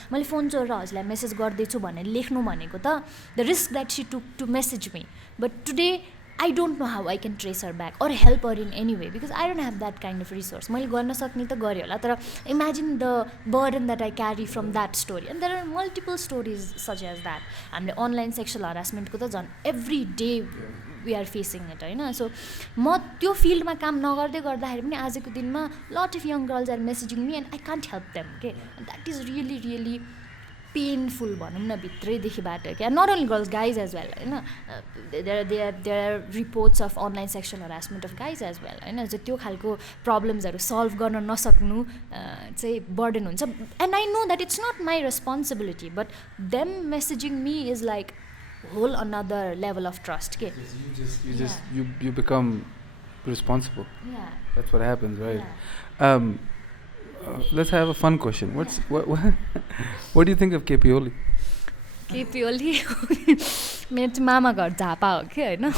हजुरलाई मेसेज गर्दैछु भनेर लेख्नु भनेको त the risk that she took to message me. But today I don't know how I can trace her back or help her in any way because I don't have that kind of resource. मैले गर्न सक्ने त गरे होला, तर imagine the burden that I carry from that story. And there are multiple stories such as that. हामीले online sexual harassment को त झन् every day we are facing it हैन. So म त्यो फिल्डमा काम नगर्दै गर्दाखेरि पनि आजको दिनमा lot of young girls are messaging me and I can't help them. Okay, and that is really really painful भनौँ न भित्रैदेखिबाट क्या. Not only girls, guys as well हैन. There are reports of online sexual harassment of guys as well हैन. जो त्यो खालको प्रब्लम्सहरु solve गर्न नसक्नु चाहिँ बर्डन हुन्छ. And I know that it's not my responsibility, but them messaging me is like whole another level of trust के. You become responsible. Yeah. That's what happens, right? Yeah. Let's have a fun question. What do you think of KP Oli? KP Oli मेरो चाहिँ मामा घर झापा हो कि हैन.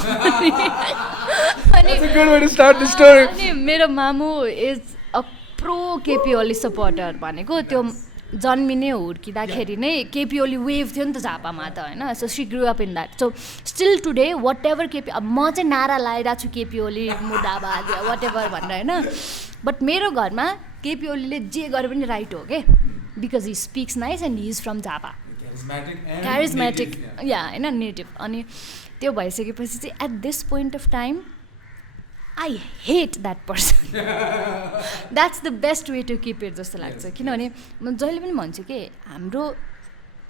That's a good way to start the story. अनि मेरो मामु is a pro KP Oli supporter. भनेको त्यो जन्मिने हुर्किँदाखेरि नै KP Oli वेभ थियो नि त झापामा त हैन. So she grew up in that. So still today whatever म चाहिँ नारा लगाइरहेको छु KP Oli मुर्दाबाद वाट एभर भनेर हैन. बट मेरो घरमा KP Oliले जे गरे पनि राइट हो के, because he speaks nice and he is from Jhapa. Charismatic yeah हैन, नेटिभ. अनि त्यो भइसकेपछि चाहिँ at this point of time I hate that person. That's the best way to keep it जस्तो लाग्छ. किनभने म जहिले पनि भन्छु कि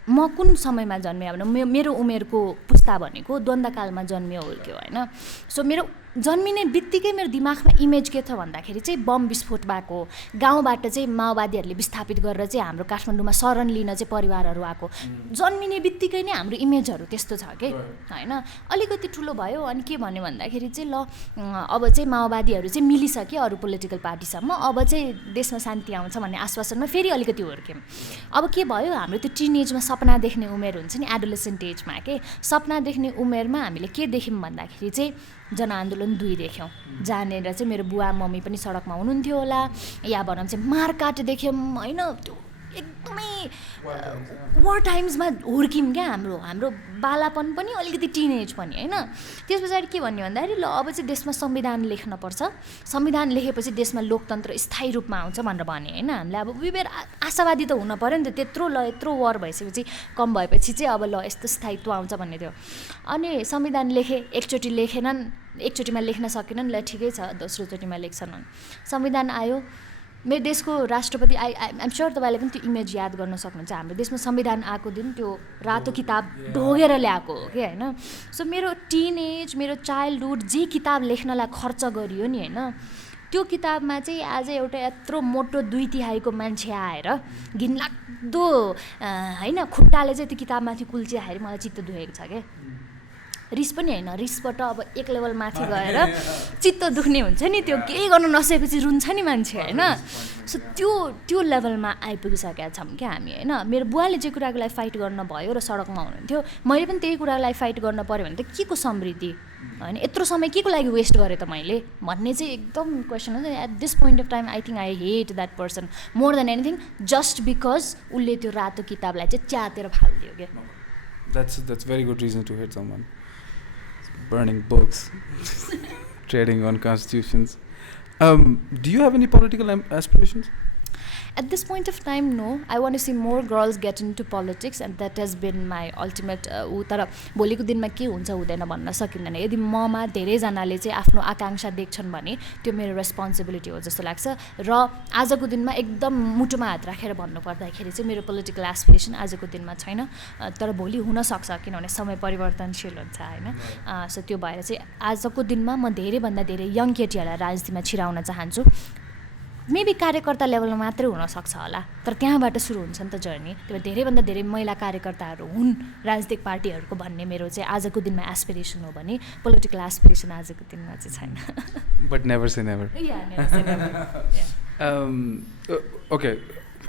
म कुन समयमा जन्मेँ भने मेरो उमेरको पुस्ता भनेको द्वन्द्वकालमा जन्मियो हुर्क्यो होइन. सो मेरो जन्मिने बित्तिकै मेरो दिमागमा इमेज के छ भन्दाखेरि चाहिँ बम विस्फोट भएको, गाउँबाट चाहिँ माओवादीहरूले विस्थापित गरेर चाहिँ हाम्रो काठमाडौँमा शरण लिन चाहिँ परिवारहरू आएको. जन्मिने बित्तिकै नै हाम्रो इमेजहरू त्यस्तो छ कि होइन. अलिकति ठुलो भयो अनि के भन्यो भन्दाखेरि चाहिँ ल अब चाहिँ माओवादीहरू चाहिँ मिलिसक्यो अरू पोलिटिकल पार्टीसम्म, अब चाहिँ देशमा शान्ति आउँछ भन्ने आश्वासनमा फेरि अलिकति हुर्क्यौँ. अब के भयो, हाम्रो त्यो टिन एजमा सपना देख्ने उमेर हुन्छ नि, एडोलेसेन्ट एजमा के सपना देख्ने उमेरमा हामीले के देख्यौँ भन्दाखेरि चाहिँ जनआन्दोलन 2 देख्यौँ. जानेर चाहिँ मेरो बुवा मम्मी पनि सडकमा हुनुहुन्थ्यो होला, या भनौँ चाहिँ मारकाट देख्यौँ होइन. त्यो एकदमै वार टाइम्समा हुर्क्यौँ क्या हाम्रो बालापन पनि अलिकति टिनेज पनि होइन। त्यस पछाडि के भन्यो भन्दाखेरि ल अब चाहिँ देशमा संविधान लेख्नुपर्छ, संविधान लेखेपछि देशमा लोकतन्त्र स्थायी रूपमा आउँछ भनेर भने होइन। हामीले अब विवेर आशावादी त हुन पऱ्यो नि त, यत्रो वार भइसकेपछि कम भएपछि चाहिँ अब ल यस्तो स्थायित्व आउँछ भन्ने थियो। अनि संविधान एकचोटि लेखेनन्, एकचोटिमा लेख्न सकेनन्, ल ठिकै छ दोस्रोचोटिमा लेख्छन्। संविधान आयो, मेरो देशको राष्ट्रपति आइएम स्योर तपाईँले पनि त्यो इमेज याद गर्न सक्नुहुन्छ। हाम्रो देशमा संविधान आएको दिन त्यो रातो किताब ढोगेर ल्याएको हो कि होइन। सो मेरो टिनेज, मेरो चाइल्डहुड जे किताब लेख्नलाई खर्च गरियो नि होइन, त्यो किताबमा चाहिँ आज एउटा यत्रो मोटो 2/3 मान्छे आएर घिनलाग्दो होइन खुट्टाले चाहिँ त्यो किताबमाथि कुल्चिँदाखेरि मलाई चित्त दुखेको छ क्या। रिस पनि होइन, रिसबाट अब एक लेभल माथि गएर चित्त दुख्ने हुन्छ नि, त्यो केही गर्न नसकेपछि रुन्छ नि मान्छे होइन। सो त्यो लेभलमा आइपुगिसकेका छौँ क्या हामी होइन। मेरो बुवाले जे कुराको लागि फाइट गर्न भयो र सडकमा हुनुहुन्थ्यो, मैले पनि त्यही कुराको लागि फाइट गर्न पऱ्यो भने त के को समृद्धि होइन, यत्रो समय के को लागि वेस्ट गरेँ त मैले भन्ने चाहिँ एकदम क्वेसन हो। At this point of time I think I hate that person more than anything, just because उसले त्यो रातो किताबलाई चाहिँ च्यातेर फालिदियो क्या। That's very good reason to hate someone. Burning books, trading on constitutions. Do you have any political aspirations? At this point of time, no. I want to see more girls get into politics and that has been my ultimate तर भोलिको दिनमा के हुन्छ हुँदैन भन्न सकिँदैन। यदि ममा धेरैजनाले चाहिँ आफ्नो आकाङ्क्षा देख्छन् भने त्यो मेरो रेस्पोन्सिबिलिटी हो जस्तो लाग्छ। र आजको दिनमा एकदम मुटुमा हात राखेर भन्नुपर्दाखेरि चाहिँ मेरो पोलिटिकल एस्पिरेसन आजको दिनमा छैन, तर भोलि हुनसक्छ किनभने समय परिवर्तनशील हुन्छ होइन। सो त्यो भएर चाहिँ आजको दिनमा म धेरैभन्दा धेरै यङ केटीहरूलाई राजनीतिमा छिराउन चाहन्छु। मेबी कार्यकर्ता लेभलमा मात्रै हुनसक्छ होला, तर त्यहाँबाट सुरु हुन्छ नि त जर्नी। त्यो धेरैभन्दा धेरै महिला कार्यकर्ताहरू हुन् राजनीतिक पार्टीहरूको भन्ने मेरो चाहिँ आजको दिनमा एस्पिरेसन हो भने पोलिटिकल एस्पिरेसन आजको दिनमा चाहिँ छैन। But never say never. Yeah, never say never. Yeah. Okay,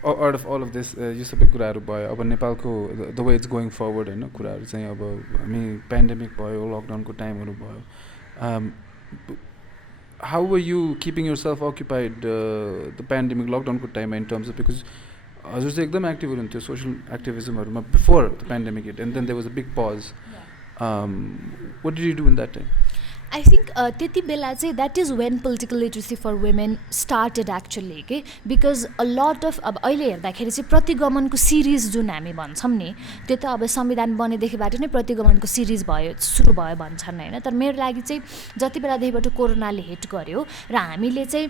out of all of this यो सबै कुराहरू भयो, अब नेपालको the way it's going forward होइन, कुराहरू चाहिँ अब हामी पेन्डेमिक भयो, लकडाउनको टाइमहरू भयो, how were you keeping yourself occupied the pandemic lockdown ko time in terms of, because हजुर चाहिँ एकदम एक्टिभ हुनुहुन्थ्यो सोशल एक्टिभिजमहरूमा before the pandemic hit and then there was a big pause, what did you do in that time? I think त्यति बेला चाहिँ that is when political literacy for women started actually के, because a lot of अब अहिले हेर्दाखेरि चाहिँ प्रतिगमनको series जुन हामी भन्छौँ नि त्यो त अब संविधान बनेदेखिबाट नै प्रतिगमनको सिरिज भयो सुरु भयो भन्छन् होइन। तर मेरो लागि चाहिँ जति बेलादेखिबाट कोरोनाले हिट गर्यो र हामीले चाहिँ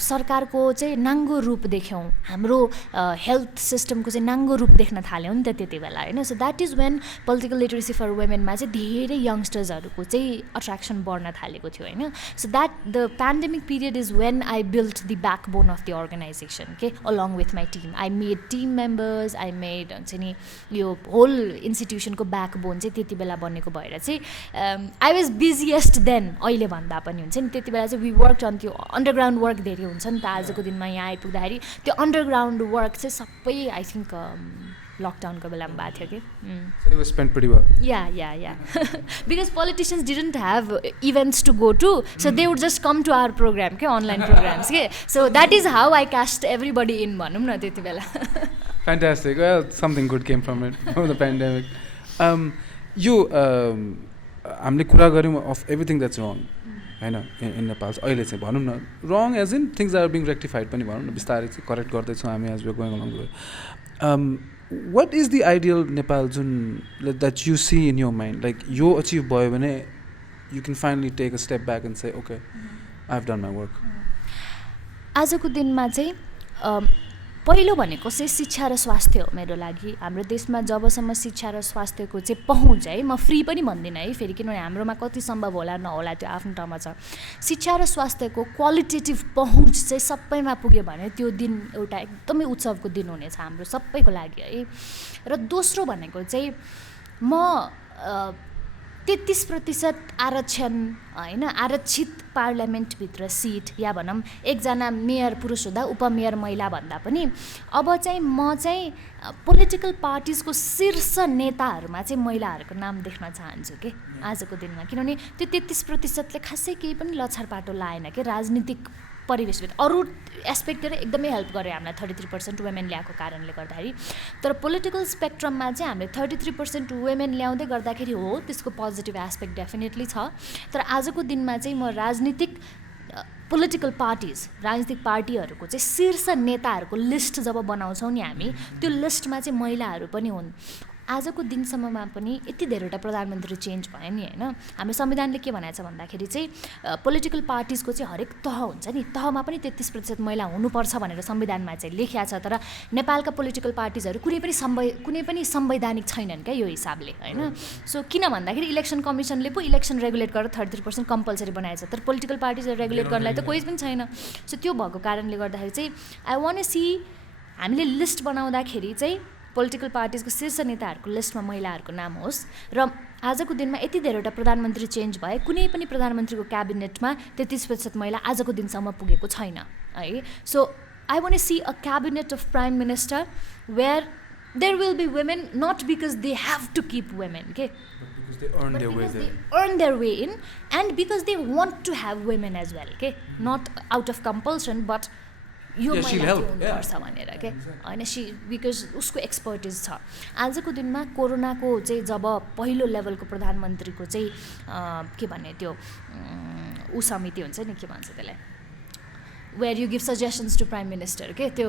सरकारको चाहिँ नाङ्गो रूप देख्यौँ, हाम्रो हेल्थ सिस्टमको चाहिँ नाङ्गो रूप देख्न थाल्यौँ नि त त्यति बेला होइन। So that is when political literacy for वुमेनमा चाहिँ धेरै यङ्स्टर्सहरूको चाहिँ अट्र्याक्सन बढ्न थालेको थियो होइन। So that the pandemic period is when I built the backbone of the organization के along with my team. I made team members, I made हुन्छ नि यो होल इन्स्टिट्युसनको ब्याकबोन चाहिँ त्यति बेला बनेको भएर चाहिँ आई वाज बिजिएस्ट देन अहिले भन्दा पनि हुन्छ नि। त्यति बेला चाहिँ वी वर्क अन त्यो अन्डरग्राउन्ड वर्क धेरै हुन्छ नि त। आजको दिनमा यहाँ आइपुग्दाखेरि त्यो अन्डरग्राउन्ड वर्क चाहिँ सबै आई थिङ्क लकडाउनको बेलामा भएको थियो कि। So it was spent pretty well. Yeah. Because politicians didn't have events to go to, so they would just come to our program, के online programs के. So that is how I cast everybody in भनौँ न त्यति बेला। Fantastic. Well, something good came from it, from the pandemic. यो हामीले कुरा गऱ्यौँ of everything that's wrong होइन in Nepal अहिले चाहिँ भनौँ न wrong as in things are being rectified पनि भनौँ न, बिस्तारै चाहिँ करेक्ट गर्दैछौँ हामी as we're going along the way. What is the ideal Nepal जुन that you see in your mind? Like यो achieve भयो भने you can finally take a step back and say okay, I've done my work. आजको दिनमा चाहिँ पहिलो भनेको चाहिँ शिक्षा र स्वास्थ्य हो मेरो लागि। हाम्रो देशमा जबसम्म शिक्षा र स्वास्थ्यको चाहिँ पहुँच है, म फ्री पनि भन्दिनँ है फेरि किनभने हाम्रोमा कति सम्भव होला नहोला त्यो आफ्नो ठाउँमा छ। शिक्षा र स्वास्थ्यको क्वालिटेटिभ पहुँच चाहिँ सबैमा पुग्यो भने त्यो दिन एउटा एकदमै उत्सवको दिन हुनेछ हाम्रो सबैको लागि है। र दोस्रो भनेको चाहिँ म 33% आरक्षण होइन, आरक्षित पार्लियामेन्टभित्र सिट या भनौँ एकजना मेयर पुरुष हुँदा उपमेयर महिला भन्दा पनि अब चाहिँ म चाहिँ पोलिटिकल पार्टिजको शीर्ष नेताहरूमा चाहिँ महिलाहरूको नाम देख्न चाहन्छु कि आजको दिनमा। किनभने त्यो 33%ले खासै केही पनि लछारपाटो लाएन कि राजनीतिक परिवेशभित्र अरू एस्पेक्टतिर एकदमै हेल्प गर्यो हामीलाई 33% वुमेन ल्याएको कारणले गर्दाखेरि तर पोलिटिकल स्पेक्ट्रममा चाहिँ हामीले 33% वुमेन ल्याउँदै गर्दाखेरि हो त्यसको पोजिटिभ एस्पेक्ट डेफिनेटली छ तर आजको दिनमा चाहिँ म राजनीतिक पोलिटिकल पार्टिज राजनीतिक पार्टीहरूको चाहिँ शीर्ष नेताहरूको लिस्ट जब बनाउँछौँ नि हामी त्यो लिस्टमा चाहिँ महिलाहरू पनि हुन् आजको दिनसम्ममा पनि यति धेरैवटा प्रधानमन्त्री चेन्ज भयो नि होइन हाम्रो संविधानले के भनेको छ भन्दाखेरि चाहिँ पोलिटिकल पार्टिजको चाहिँ हरेक तह हुन्छ नि तहमा पनि 33% महिला हुनुपर्छ भनेर संविधानमा चाहिँ लेखिया छ तर नेपालका पोलिटिकल पार्टिजहरू कुनै पनि संवैधानिक छैनन् क्या यो हिसाबले होइन सो किन भन्दाखेरि इलेक्सन कमिसनले पो इलेक्सन रेगुलेट गरेर 33% कम्पलसरी बनाएको छ तर पोलिटिकल पार्टिजहरू रेगुलेट गर्नलाई त कोही पनि छैन सो त्यो भएको कारणले गर्दाखेरि चाहिँ आई वान्ट सी हामीले लिस्ट बनाउँदाखेरि चाहिँ पोलिटिकल पार्टिजको शीर्ष नेताहरूको लिस्टमा महिलाहरूको नाम होस् र आजको दिनमा यति धेरैवटा प्रधानमन्त्री चेन्ज भए कुनै पनि प्रधानमन्त्रीको क्याबिनेटमा 33% महिला आजको दिनसम्म पुगेको छैन है so I want see a cabinet of prime minister where there will be women not because they have to keep women के earn their way in and because they want to have women as well के not out of compulsion but यो महिला हुनुपर्छ भनेर के होइन because उसको expertise छ आजको दिनमा कोरोनाको चाहिँ जब पहिलो लेभलको प्रधानमन्त्रीको चाहिँ के भन्ने त्यो ऊ समिति हुन्छ नि के भन्छ त्यसलाई where you give suggestions to prime minister के त्यो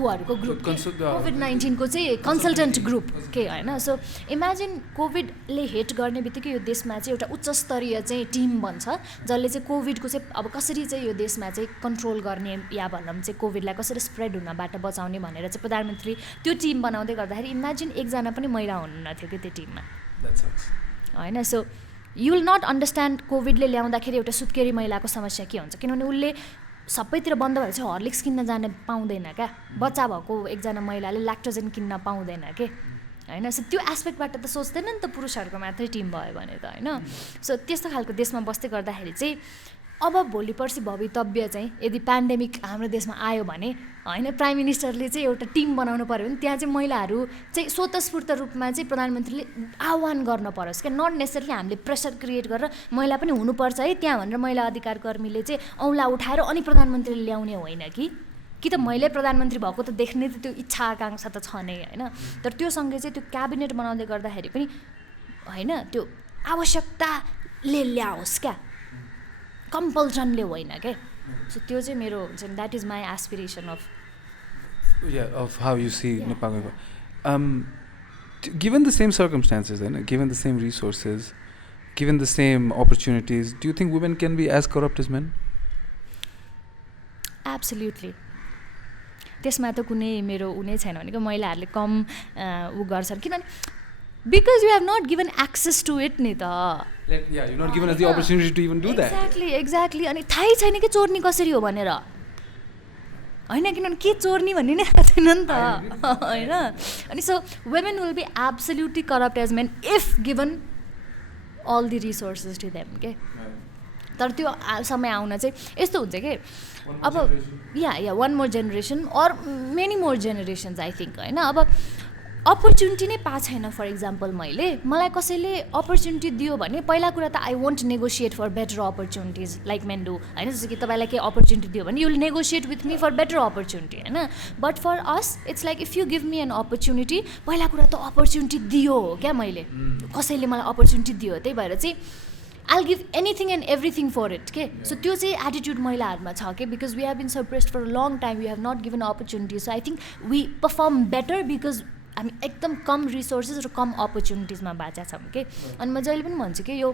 ऊहरूको ग्रुप कोभिड-19 को चाहिँ कन्सल्टेन्ट ग्रुप के होइन सो इमेजिन कोभिडले हिट गर्ने बित्तिकै यो देशमा चाहिँ एउटा उच्च स्तरीय चाहिँ टिम बन्छ जसले चाहिँ कोभिडको चाहिँ अब कसरी चाहिँ यो देशमा चाहिँ कन्ट्रोल गर्ने या भनौँ चाहिँ कोभिडलाई कसरी स्प्रेड हुनबाट बचाउने भनेर चाहिँ प्रधानमन्त्री त्यो टिम बनाउँदै गर्दाखेरि इमेजिन एकजना पनि महिला हुनुहुन्न थियो कि त्यो टिममा होइन so you will not understand कोभिडले ल्याउँदाखेरि एउटा सुत्केरी महिलाको समस्या के हुन्छ किनभने उसले सबैतिर बन्द भएर चाहिँ हर्लिक्स किन्न जान पाउँदैन क्या बच्चा भएको एकजना महिलाले ल्याक्टोजेन किन्न पाउँदैन के होइन सो त्यो एस्पेक्टबाट त सोच्दैन नि त पुरुषहरूको मात्रै टिम भयो भने त होइन सो त्यस्तो खालको देशमा बस्दै गर्दाखेरि चाहिँ अब भोलि पर्सि भवितव्य चाहिँ यदि पेन्डेमिक हाम्रो देशमा आयो भने होइन प्राइम मिनिस्टरले चाहिँ एउटा टिम बनाउनु पऱ्यो भने त्यहाँ चाहिँ महिलाहरू चाहिँ स्वतस्फूर्त रूपमा चाहिँ प्रधानमन्त्रीले आह्वान गर्न परोस् क्या नट नेसेसरली हामीले प्रेसर क्रिएट गरेर महिला पनि हुनुपर्छ है त्यहाँ भनेर महिला अधिकार कर्मीले चाहिँ औँला उठाएर अनि प्रधानमन्त्रीले ल्याउने होइन कि त मैले प्रधानमन्त्री भएको त देख्ने त त्यो इच्छा आकाङ्क्षा त छ नै होइन तर त्यो सँगै चाहिँ त्यो क्याबिनेट बनाउँदै गर्दाखेरि पनि होइन त्यो आवश्यकताले ल्याओस् क्या कम्पल्सनले होइन क्या सो त्यो चाहिँ मेरो हुन्छ नि that is my aspiration of how you see Nepal. Given the same circumstances, given the same resources, given the same opportunities, do you think women can be as corrupt as men? Absolutely. त्यसमा त कुनै मेरो उनै छैन भनेको महिलाहरूले कम उ गर्छन् किनभने because you have not given access to it नि त Yeah, you're not given us the opportunity to even do that. Exactly. अनि थाहै छैन कि चोर्नी कसरी हो भनेर होइन किनभने के चोर्नी भन्ने नै थाहा छैन नि त होइन अनि so women will be absolutely corrupt as men if given all the resources to them के तर त्यो समय आउन चाहिँ यस्तो हुन्छ कि अब या one more generation or many more generations I think होइन अब अपर्च्युनिटी नै पाएको छैन फर इक्जाम्पल मलाई कसैले अपर्च्युनिटी दियो भने पहिला कुरा त I want negotiate for better opportunities like men do होइन जस्तो कि तपाईँलाई केही अपर्च्युनिटी दियो भने you will negotiate with me for better opportunity होइन but for us it's like if you give me an opportunity पहिला कुरा त अपर्च्युनिटी दियो हो क्या मैले कसैले मलाई अपर्च्युनिटी दियो त्यही भएर चाहिँ I'll give anything and everything for it के सो त्यो चाहिँ एटिट्युड महिलाहरूमा छ कि because we have been suppressed for a long time we have not given opportunity so I think we perform better because हामी एकदम कम रिसोर्सेस र कम अपर्च्युनिटिजमा बाँचेका छौँ कि अनि म जहिले पनि भन्छु कि यो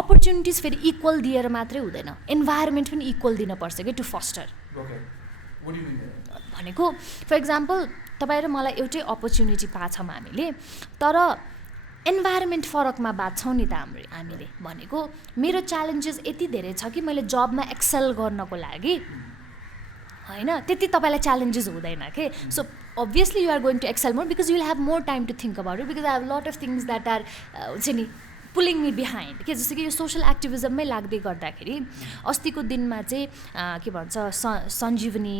अपर्च्युनिटिज फेरि इक्वल दिएर मात्रै हुँदैन इन्भाइरोमेन्ट पनि इक्वल दिनुपर्छ कि टु फस्टर भनेको फर इक्जाम्पल तपाईँ र मलाई एउटै अपर्च्युनिटी पाछौँ हामीले तर इन्भाइरोमेन्ट फरकमा बाँच्छौँ नि त हामीले भनेको मेरो च्यालेन्जेस यति धेरै छ कि मैले जबमा एक्सेल गर्नको लागि होइन त्यति तपाईँलाई च्यालेन्जेस हुँदैन के so obviously you are going to excel more because you will have more time to think about it because I have a lot of things that are हुन्छ नि pulling me behind के जस्तो कि यो social एक्टिभिजममै लाग्दै गर्दाखेरि अस्तिको दिनमा चाहिँ के भन्छ सञ्जीवनी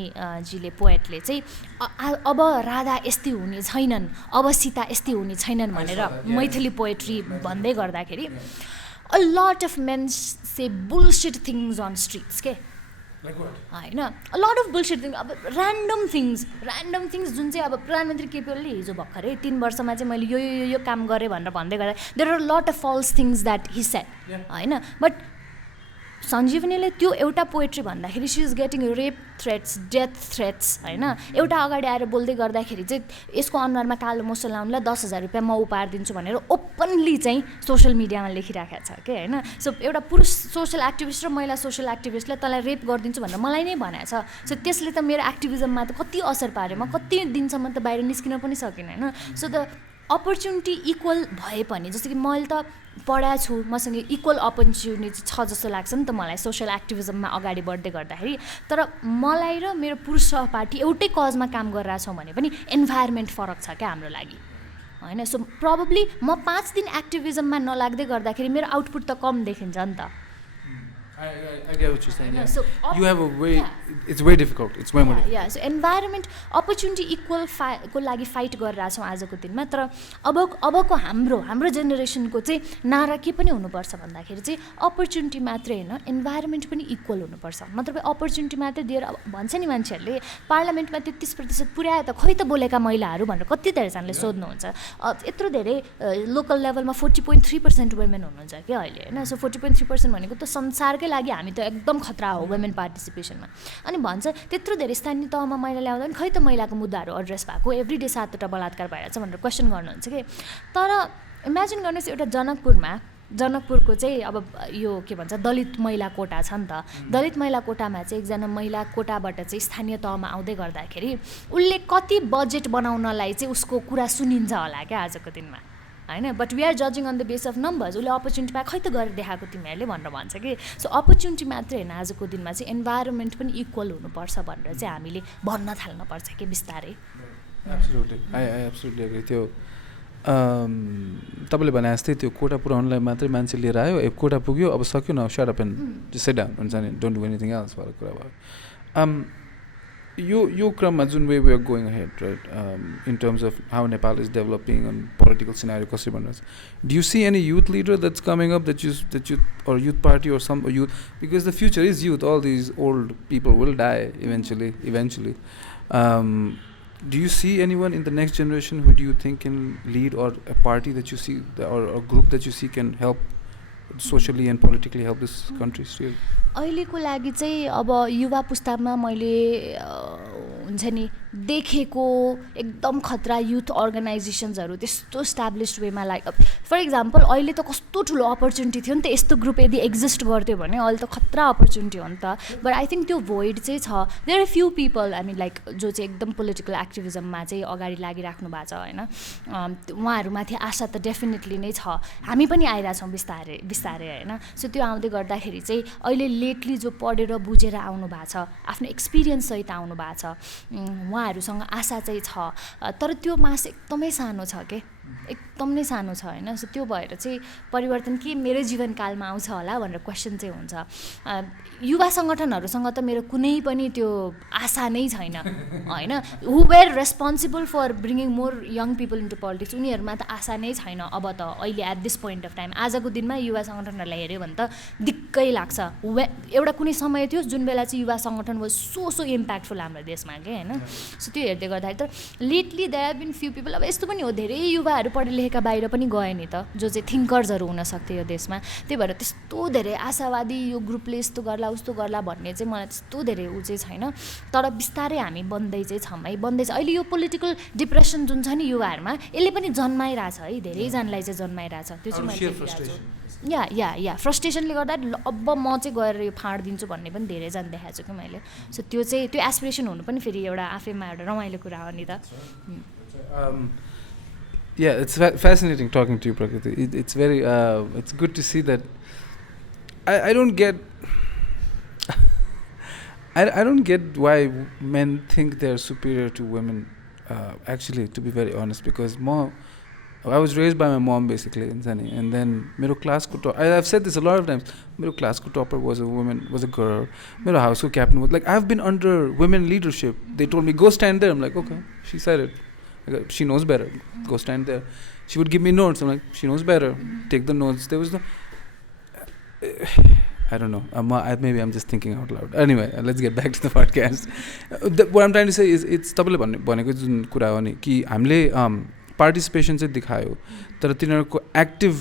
जीले पोएटले चाहिँ अब राधा यस्तै हुने छैनन् अब सीता यस्तै हुने छैनन् भनेर मैथिली पोएट्री भन्दै गर्दाखेरि a lot of men say bullshit things on streets के होइन a lot of bullshit thing अब ऱ्यान्डम थिङ्स जुन चाहिँ अब प्रधानमन्त्री केपी ओलीले हिजो भर्खरै 3 वर्षमा चाहिँ मैले यो काम गरेँ भनेर भन्दै गर्दा there are lot of false things that he said होइन बट सञ्जीवनीले त्यो एउटा पोएट्री भन्दाखेरि she is getting rape threats death threats होइन एउटा अगाडि आएर बोल्दै गर्दाखेरि चाहिँ यसको अनुहारमा कालो मोसो लाउनुलाई 10,000 रुपियाँ म उपहार दिन्छु भनेर ओपनली चाहिँ सोसियल मिडियामा लेखिराखेको छ कि होइन सो एउटा पुरुष सोसियल एक्टिभिस्ट र महिला सोसियल एक्टिभिस्टले तँलाई रेप गरिदिन्छु भनेर मलाई नै भनेको छ सो त्यसले त मेरो एक्टिभिजममा त कति असर पार्यो म कति दिनसम्म त बाहिर निस्किन पनि सकिनँ होइन सो द अपर्च्युनिटी इक्वल भए पनि जस्तो कि मैले त पढाएको छु मसँग इक्वल अपर्च्युनिटी छ जस्तो लाग्छ नि त मलाई सोसियल एक्टिभिजममा अगाडि बढ्दै गर्दाखेरि तर मलाई र मेरो पुरुष सहपाठी एउटै कजमा काम गरिरहेछौँ भने पनि इन्भाइरोमेन्ट फरक छ क्या हाम्रो लागि होइन सो प्रोबेबली म 5 दिन एक्टिभिजममा नलाग्दै गर्दाखेरि मेरो आउटपुट त कम देखिन्छ नि त I get what you're saying. Yeah. So you have a way. It's way difficult. It's way more difficult. Yeah. So environment opportunity equal को लागि फाइट गरिरहेको छौँ आजको दिनमा तर अबको हाम्रो जेनेरेसनको चाहिँ नारा के पनि हुनुपर्छ भन्दाखेरि चाहिँ अपर्च्युनिटी मात्रै होइन इन्भाइरोमेन्ट पनि इक्वल हुनुपर्छ मतलब अपर्च्युनिटी मात्रै दिएर अब भन्छ नि मान्छेहरूले पार्लियामेन्टमा 33% पुर्याए त खै त बोलेका महिलाहरू भनेर कति धेरैजनाले सोध्नुहुन्छ यत्रो धेरै लोकल लेभलमा 40.3% वुमेन हुनुहुन्छ कि अहिले होइन सो 40.3% भनेको त संसारकै लागि हामी त एकदम खतरा हो वुमेन पार्टिसिपेसनमा अनि भन्छ त्यत्रो धेरै स्थानीय तहमा महिला ल्याउँदा नि खै त महिलाको मुद्दाहरू एड्रेस भएको एभ्रिडे 7वटा बलात्कार भइरहेको छ भनेर क्वेसन गर्नुहुन्छ कि तर इमेजिन गर्नुहोस् एउटा जनकपुरको चाहिँ अब यो के भन्छ दलित महिला कोटा छ नि त दलित महिला कोटामा चाहिँ एकजना महिला कोटाबाट चाहिँ स्थानीय तहमा आउँदै गर्दाखेरि उसले कति बजेट बनाउनलाई चाहिँ उसको कुरा सुनिन्छ होला क्या आजको दिनमा होइन बट वी आर जजिङ on the basis of numbers उसले अपर्च्युनिटी पाए खै त गरेर देखाएको तिमीहरूले भनेर भन्छ कि सो अपर्च्युनिटी मात्रै होइन आजको दिनमा चाहिँ इन्भाइरोमेन्ट पनि इक्वल हुनुपर्छ भनेर चाहिँ हामीले भन्न थाल्नुपर्छ कि बिस्तारै एब्सोल्युटली आई एब्सोल्युटली एग्री त्यो तपाईँले भने जस्तै त्यो कोटा पुऱ्याउनलाई मात्रै मान्छे लिएर आयो कोटा पुग्यो अब सक्यो न shut up and just sit down हुन्छ नि डोन्ट डु एनिथिङ एल्स भनेर कुरा भयो यो क्रममा जुन way we are going ahead right in terms of how Nepal is developing and political scenario कसरी भनिरहेको do you see any youth leader that's coming up that you or youth party or some youth because the future is youth all these old people will die eventually do you see anyone in the next generation who do you think can lead or a party that you see or a group that you see can help socially and politically help this country still अहिलेको लागि चाहिँ अब युवा पुस्तामा मैले हुन्छ नि देखेको एकदम खतरा युथ अर्गनाइजेसन्सहरू त्यस्तो इस्टाब्लिस्ड वेमा लाइक फर इक्जाम्पल अहिले त कस्तो ठुलो अपर्च्युनिटी थियो नि त यस्तो ग्रुप यदि एक्जिस्ट गर्थ्यो भने अहिले त खतरा अपर्च्युनिटी हो नि त बट आई थिङ्क त्यो भोइड चाहिँ छ there are few people I mean like जो चाहिँ एकदम पोलिटिकल एक्टिभिजममा चाहिँ अगाडि लागिराख्नु भएको छ होइन उहाँहरूमाथि आशा त डेफिनेटली नै छ हामी पनि आइरहेछौँ बिस्तारै होइन सो त्यो आउँदै गर्दाखेरि चाहिँ अहिले लेटली जो पढेर बुझेर आउनु भएको छ आफ्नो एक्सपिरियन्ससहित आउनु भएको छ उहाँहरूसँग आशा चाहिँ छ तर त्यो मास एकदमै सानो छ के एकदम नै सानो छ होइन सो त्यो भएर चाहिँ परिवर्तन के मेरो जीवनकालमा आउँछ होला भनेर क्वेसन चाहिँ हुन्छ युवा सङ्गठनहरूसँग त मेरो कुनै पनि त्यो आशा नै छैन होइन who were responsible for bringing more young people into politics उनीहरूमा त आशा नै छैन अब त अहिले at this point of time आजको दिनमा युवा सङ्गठनहरूलाई हेऱ्यो भने त दिक्कै लाग्छ एउटा कुनै समय थियो जुन बेला चाहिँ युवा सङ्गठन वाज सो इम्प्याक्टफुल हाम्रो देशमा के होइन सो त्यो हेर्दै गर्दाखेरि त lately there have been few people अब यस्तो पनि हो धेरै युवाहरू पढे लेखेका बाहिर पनि गए नि त जो चाहिँ थिङ्कर्सहरू हुनसक्थ्यो यो देशमा त्यही भएर त्यस्तो धेरै आशावादी यो ग्रुपले यस्तो गर्ला उस्तो गर्ला भन्ने चाहिँ मलाई त्यस्तो धेरै ऊ चाहिँ छैन तर बिस्तारै हामी बन्दै चाहिँ छौँ है बन्दैछ अहिले यो पोलिटिकल डिप्रेसन जुन छ नि युवाहरूमा यसले पनि जन्माइरहेछ है धेरैजनालाई चाहिँ जन्माइरहेछ त्यो चाहिँ मैले देखिरहेको छु या फ्रस्ट्रेसनले गर्दा अब म चाहिँ गएर यो फाँडिदिन्छु भन्ने पनि धेरैजना देखाएको छु कि मैले सो त्यो चाहिँ त्यो एस्पिरेसन हुनु पनि फेरि एउटा आफैमा एउटा रमाइलो कुरा हो नि त Yeah, it's fascinating talking to you, Prakriti. It's very, it's good to see that. I don't get. I don't get why men think they're superior to women. Actually, to be very honest, because I was raised by my mom basically, and then middle class ko I've said this a lot of times. Middle class ko topper was a woman, was a girl. Middle house ko captain was like I've been under women leadership. They told me go stand there. I'm like okay, she said it. She knows better. Go stand there. She would give me notes. I'm like, she knows better. Take the notes. There was no. I don't know. Maybe I'm just thinking out loud. Anyway, let's get back to the podcast. What I'm trying to say is, it's तपाईँले भनेको जुन कुरा हो नि कि हामीले participation चाहिँ देखायो तर तिनीहरूको active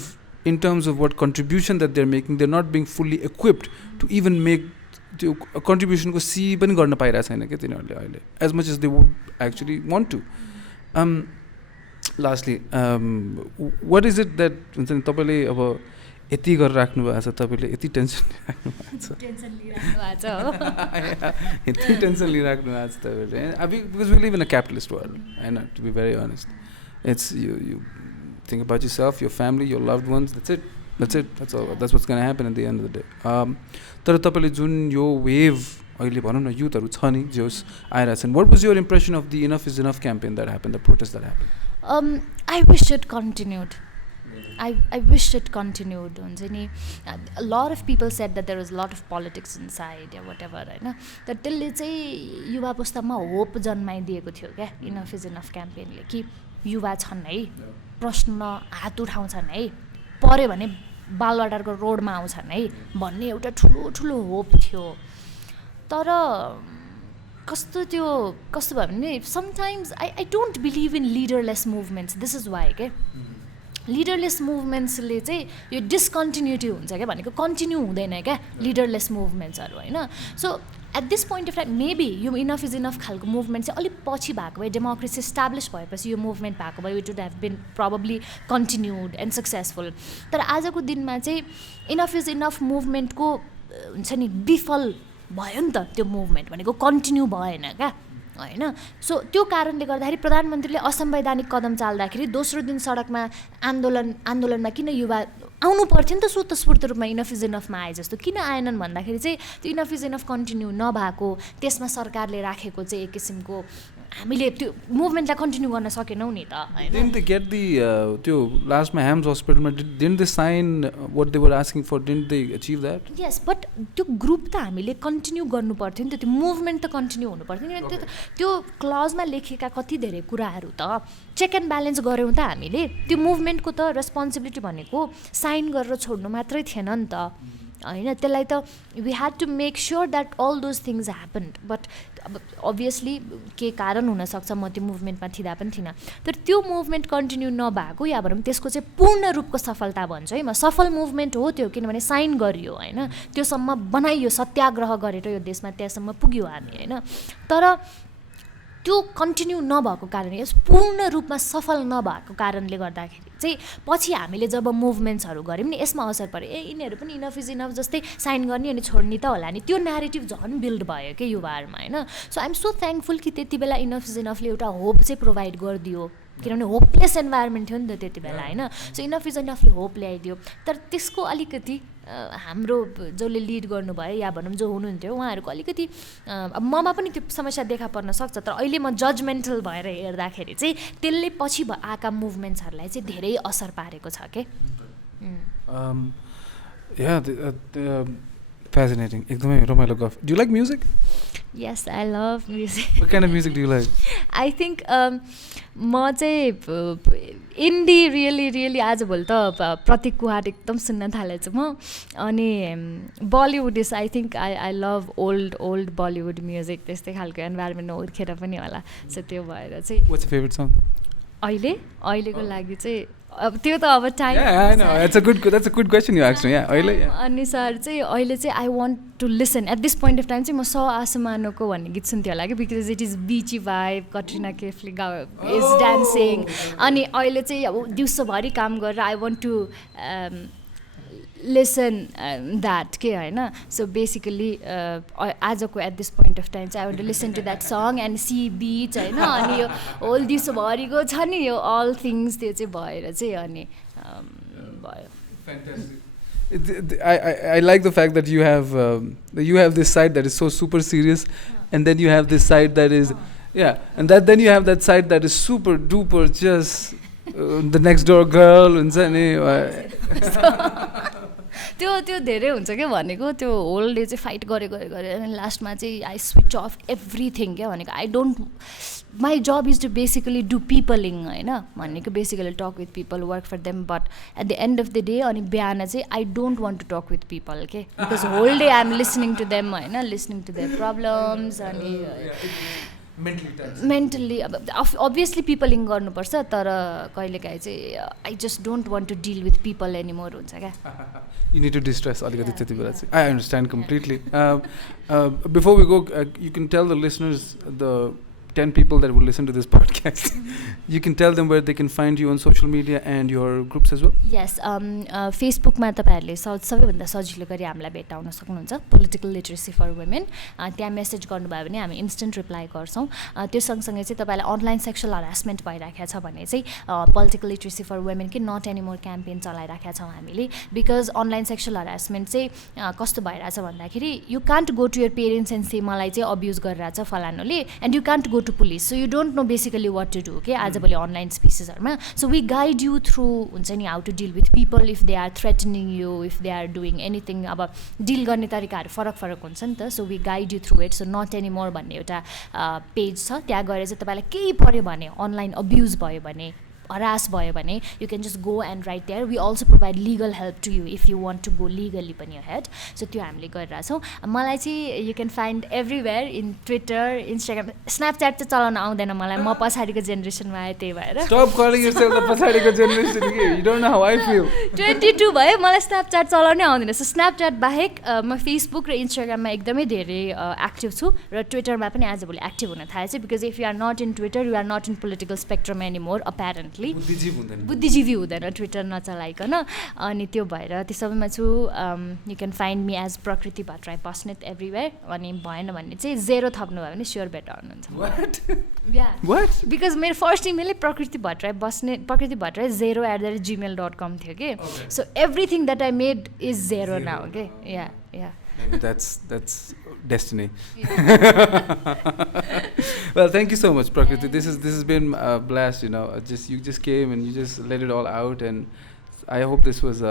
in terms of what contribution that they're making, they're not being fully equipped to even make त्यो contribution को सी पनि गर्न पाइरहेको छैन क्या तिनीहरूले अहिले as much as they would actually want to. Lastly, what is it that हुन्छ नि तपाईँले अब यति गरेर राख्नु भएको छ तपाईँले यति टेन्सन लिइराख्नु भएको छ यति टेन्सन लिइराख्नु भएको छ तपाईँले because we live in a capitalist world, and to be very honest, it's you think about yourself, your family, your loved ones, that's it, that's all, that's what's going to happen at the end of the day. तर तपाईँले जुन यो wave अहिले भनौँ न युथहरू छ नि जोस आइरहेछन्, what was your impression of the Enough is Enough campaign that happened, the protest that happened? I wish it continued. I wish it continued. A lot of people said that there was a lot of politics inside or whatever, right? That त्यसले चाहिँ युवा पुस्तामा hope जन्माइदिएको थियो क्या Enough is Enough campaignले कि युवा छन् है, प्रश्न हात उठाउँछन् है, पर्यो भने बालवाटारको रोडमा आउँछन् है भन्ने एउटा ठुलो ठुलो होप थियो. तर कस्तो भयो भने sometimes I don't believe in leaderless movements. This is why के लिडरलेस मुभमेन्ट्सले चाहिँ यो डिस्कन्टिन्युटी हुन्छ क्या, भनेको कन्टिन्यू हुँदैन क्या लिडरलेस मुभमेन्ट्सहरू होइन. So at this point of time maybe यो इनफ इज इनफ खालको मुभमेन्ट चाहिँ अलिक पछि भएको भए, डेमोक्रेसी इस्टाब्लिस भएपछि यो मुभमेन्ट भएको भए, it would have been probably continued and successful. तर आजको दिनमा चाहिँ इनफ इज इनफ मुभमेन्टको हुन्छ नि विफल भयो नि त, त्यो मुभमेन्ट भनेको कन्टिन्यू भएन क्या होइन. सो त्यो कारणले गर्दाखेरि प्रधानमन्त्रीले असंवैधानिक कदम चाल्दाखेरि दोस्रो दिन सडकमा आन्दोलनमा किन युवा आउनु पर्थ्यो नि त स्वतस्फूर्त रूपमा इनफ इज इनफमा आए जस्तो, किन आएनन् भन्दाखेरि चाहिँ त्यो इनफ इज इनफ कन्टिन्यू नभएको, त्यसमा सरकारले राखेको चाहिँ एक किसिमको हामीले त्यो मुभमेन्टलाई कन्टिन्यू गर्न सकेनौँ नि त होइन. Didn't they get the त्यो लास्टमा हेम्स हस्पिटलमा didn't they sign what they were asking for? Didn't they achieve that? Yes, but त्यो ग्रुप त हामीले कन्टिन्यू गर्नु पर्थ्यो नि त, त्यो मुभमेन्ट त कन्टिन्यू हुनु पर्थ्यो नि. त्यो क्लजमा लेखेका कति धेरै कुराहरू त चेक एन्ड ब्यालेन्स गऱ्यौँ त हामीले. त्यो मुभमेन्टको त रेस्पोन्सिबिलिटी भनेको साइन गरेर छोड्नु मात्रै थिएन नि त होइन. त्यसलाई त we had to make sure that all those things happened. But अब अभियसली के कारण हुनसक्छ, म त्यो मुभमेन्टमा थिँदा पनि थिइनँ. तर त्यो मुभमेन्ट कन्टिन्यू नभएको या भनौँ त्यसको चाहिँ पूर्ण रूपको सफलता भन्छु है म. सफल मुभमेन्ट हो त्यो, किनभने साइन गरियो होइन, त्योसम्म बनाइयो, सत्याग्रह गरेर यो देशमा त्यहाँसम्म पुग्यो हामी होइन. तर त्यो कन्टिन्यू नभएको कारणले, पूर्ण रूपमा सफल नभएको कारणले गर्दाखेरि चाहिँ पछि हामीले जब मुभमेन्ट्सहरू गऱ्यौँ नि यसमा असर पऱ्यो. यिनीहरू पनि इनफ इज इनफ जस्तै साइन गर्ने अनि छोड्ने त होला नि, त्यो न्यारेटिभ झन् बिल्ड भयो क्या युवाहरूमा होइन. So I am so thankful कि त्यति बेला इनफ इज इनफले एउटा होप चाहिँ प्रोभाइड गरिदियो, किनभने होपलेस इन्भाइरोमेन्ट थियो नि त त्यति बेला होइन. सो इनफ इज इनफले होप ल्याइदियो. तर त्यसको अलिकति हाम्रो जसले लिड गर्नुभयो या भनौँ जो हुनुहुन्थ्यो उहाँहरूको अलिकति अब ममा पनि त्यो समस्या देखा पर्न सक्छ. तर अहिले म जजमेन्टल भएर हेर्दाखेरि चाहिँ त्यसले पछि आएका मुभमेन्ट्सहरूलाई चाहिँ धेरै असर पारेको छ के. Fascinating. एकदमै रमाइलो गफ. Do you like music? Yes, I love music. What kind of music do you like? I think म चाहिँ इन्डी रियली आजभोलि त प्रतीक कुहार एकदम सुन्न थालेछु म. अनि Bollywood is I think I love old Bollywood music, त्यस्तै खालको इन्भाइरोमेन्टमा हुर्केर पनि होला. सो त्यो भएर चाहिँ What's your favorite song? अहिलेको लागि चाहिँ अब त्यो त अब time. Yeah, I know. That's a good question you asked me. Yeah, अनि सर चाहिँ अहिले चाहिँ I want to listen at this point of time चाहिँ म स आसमानको भन्ने गीत सुन्थेँ होला कि, because it is beachy vibe, Katrina कैफले इज डान्सिङ. अनि अहिले चाहिँ अब दिउँसोभरि काम गरेर I want to listen that के होइन. सो बेसिकली आजको at this point of time चाहिँ I want to listen to that song and sea beach होइन. अनि यो होल दिउँसोभरिको छ नि यो अल थिङ्स त्यो चाहिँ भएर चाहिँ अनि भयो. I like the fact that you have this side that is so super serious, and then you have this side that is and then you have that side that is super duper just the next door girl and त्यो धेरै हुन्छ क्या भनेको त्यो whole day चाहिँ fight गरे अनि लास्टमा चाहिँ आई स्विच अफ एभ्रिथिङ क्या भनेको I don't my job is to basically do peopling होइन भनेको basically talk with people work for them but at the end of the day अनि बिहान चाहिँ I don't want to talk with people के because whole day I am listening to them होइन listening to their problems अनि mentally अब obviously peopling गर्नुपर्छ तर कहिलेकाहीँ चाहिँ I just don't want to deal with people anymore हुन्छ क्या You need to distress अलिकति त्यति बेला चाहिँ I understand completely. Before we go, you can tell the listeners, the 10 people that will listen to this podcast, you can tell them where they can find you on social media and your groups as well? Yes, फेसबुकमा तपाईँहरूले सबैभन्दा सजिलो गरी हामीलाई भेटाउन सक्नुहुन्छ political literacy for women त्यहाँ message गर्नुभयो भने हामी इन्स्टेन्ट रिप्लाई गर्छौँ त्यो सँगसँगै चाहिँ तपाईँलाई अनलाइन सेक्सुअल हरासमेन्ट भइराखेको छ भने चाहिँ पोलिटिकल लिटरेसी फर वुमेनकै नट एनिमोर क्याम्पेन चलाइराखेका छौँ हामीले बिकज अनलाइन सेक्सुअल हरासमेन्ट चाहिँ कस्तो भइरहेछ भन्दाखेरि you can't go to your parents and say मलाई चाहिँ अब्युज गरिरहेछ फलानुले and you can't go to police, so you don't know basically what to do okay आजभोलि online spaces-हरुमा so we guide you through हुन्छ नि how to deal with people if they are threatening you if they are doing anything अब deal गर्ने तरिकाहरु फरक हुन्छ नि त so we guide you through it so not anymore भन्ने एउटा पेज छ त्यहाँ गएर चाहिँ तपाईलाई केही पर्यो भने अनलाइन अब्युज भयो भने हरास भयो भने you can just go and write there we also provide legal help to you if you want to go legally पनि ahead so त्यो हामीले गरिरहेछौँ मलाई चाहिँ you can find everywhere in Twitter Instagram Snapchat चाहिँ चलाउन आउँदैन मलाई म पछाडिको जेनेरेसनमा आए त्यही भएर Stop calling yourself the पछाडिको जेनेरेसन के you don't know how I feel 22 भयो मलाई Snapchat चलाउनै आउँदैन so Snapchat बाहेक म Facebook र Instagramमा एकदमै धेरै एक्टिभ छु र Twitterमा पनि आजभोलि एक्टिभ हुन थालेछ because if you are not in Twitter you are not in political spectrum anymore apparently बुद्धिजीवी हुँदैन ट्विटर नचलाइकन अनि त्यो भएर त्यो सबैमा छु you can find me as Prakriti Bhattarai Basnet everywhere अनि भएन भने चाहिँ 0 थप्नु भयो भने स्योर भेटाउनुहुन्छ बिकज मेरो फर्स्ट इमेलै प्रकृति भट्टराई बस्नेत प्रकृति भट्टराई 0@gmail.com थियो कि so everything that I made is 0 now के या Maybe that's destiny. Well, thank you so much, Prakriti. This has been a blast. You know, you just came and you just let it all out, and I hope this was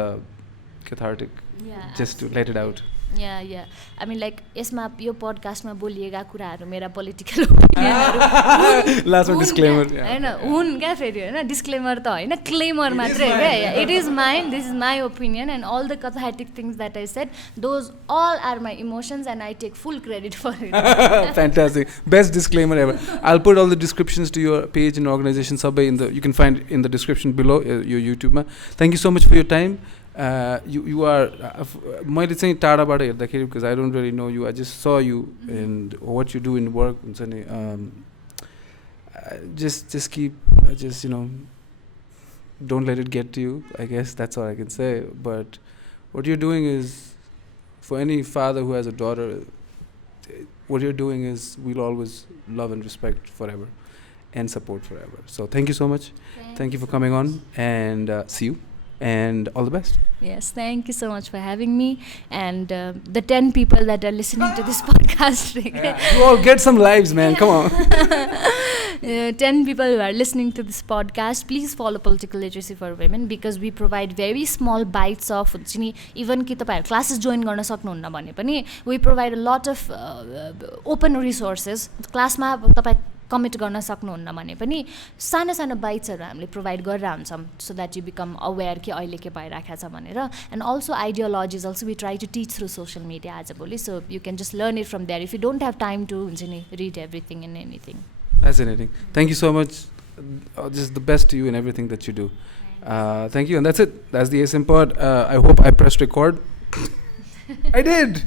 cathartic. Yeah. Just to let it out. Yeah. I mean, like, यसमा यो पडकास्टमा बोलिएका कुराहरू मेरा political ओपिनियनहरू लास्टमा disclaimer हैन हुन् क्या फेरि हैन डिस्क्लेमर त हैन क्लेमर मात्रै हो क्या it is mine this is my opinion and all the cathartic things that I said those all are my emotions and I take full credit for it Fantastic. Best disclaimer ever. I'll put all the descriptions to your page and organization sabai you can find in the description below your YouTube ma. Thank you so much for your time. You are मैले चाहिँ टाढाबाट हेर्दाखेरि because I don't really know you I just saw you and what you do in work हुन्छ नि just keep just you know don't let it get to you I guess that's all I can say but what you're doing is for any father who has a daughter what you're doing is we'll always love and respect forever and support forever so thank you so much thank you for coming on and see you and all the best. Yes, thank you so much for having me and the 10 people that are listening to this podcast. You all get some lives, man. Come on. 10 people who are listening to this podcast, please follow Political Literacy for Women because we provide very small bites of even कि तपाईहरु classes join गर्न सक्नुहुन्न भने पनि we provide a lot of open resources. क्लासमा तपाई commit गर्न सक्नुहुन्न भने पनि सानो सानो बाइट्सहरू हामीले प्रोभाइड गरेर हुन्छौँ so that you become aware कि अहिले के भइराखेको छ भनेर and also ideologies also we try to teach through social media आजभोलि so you can just learn it from there if you don't have time to हुन्छ नि read everything and anything Fascinating. Thank you so much. Just the best to you in everything that you do. Thank you. And that's it. That's the ASMpod. I hope I pressed record. I did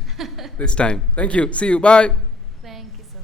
this time. Thank you. See you. Bye.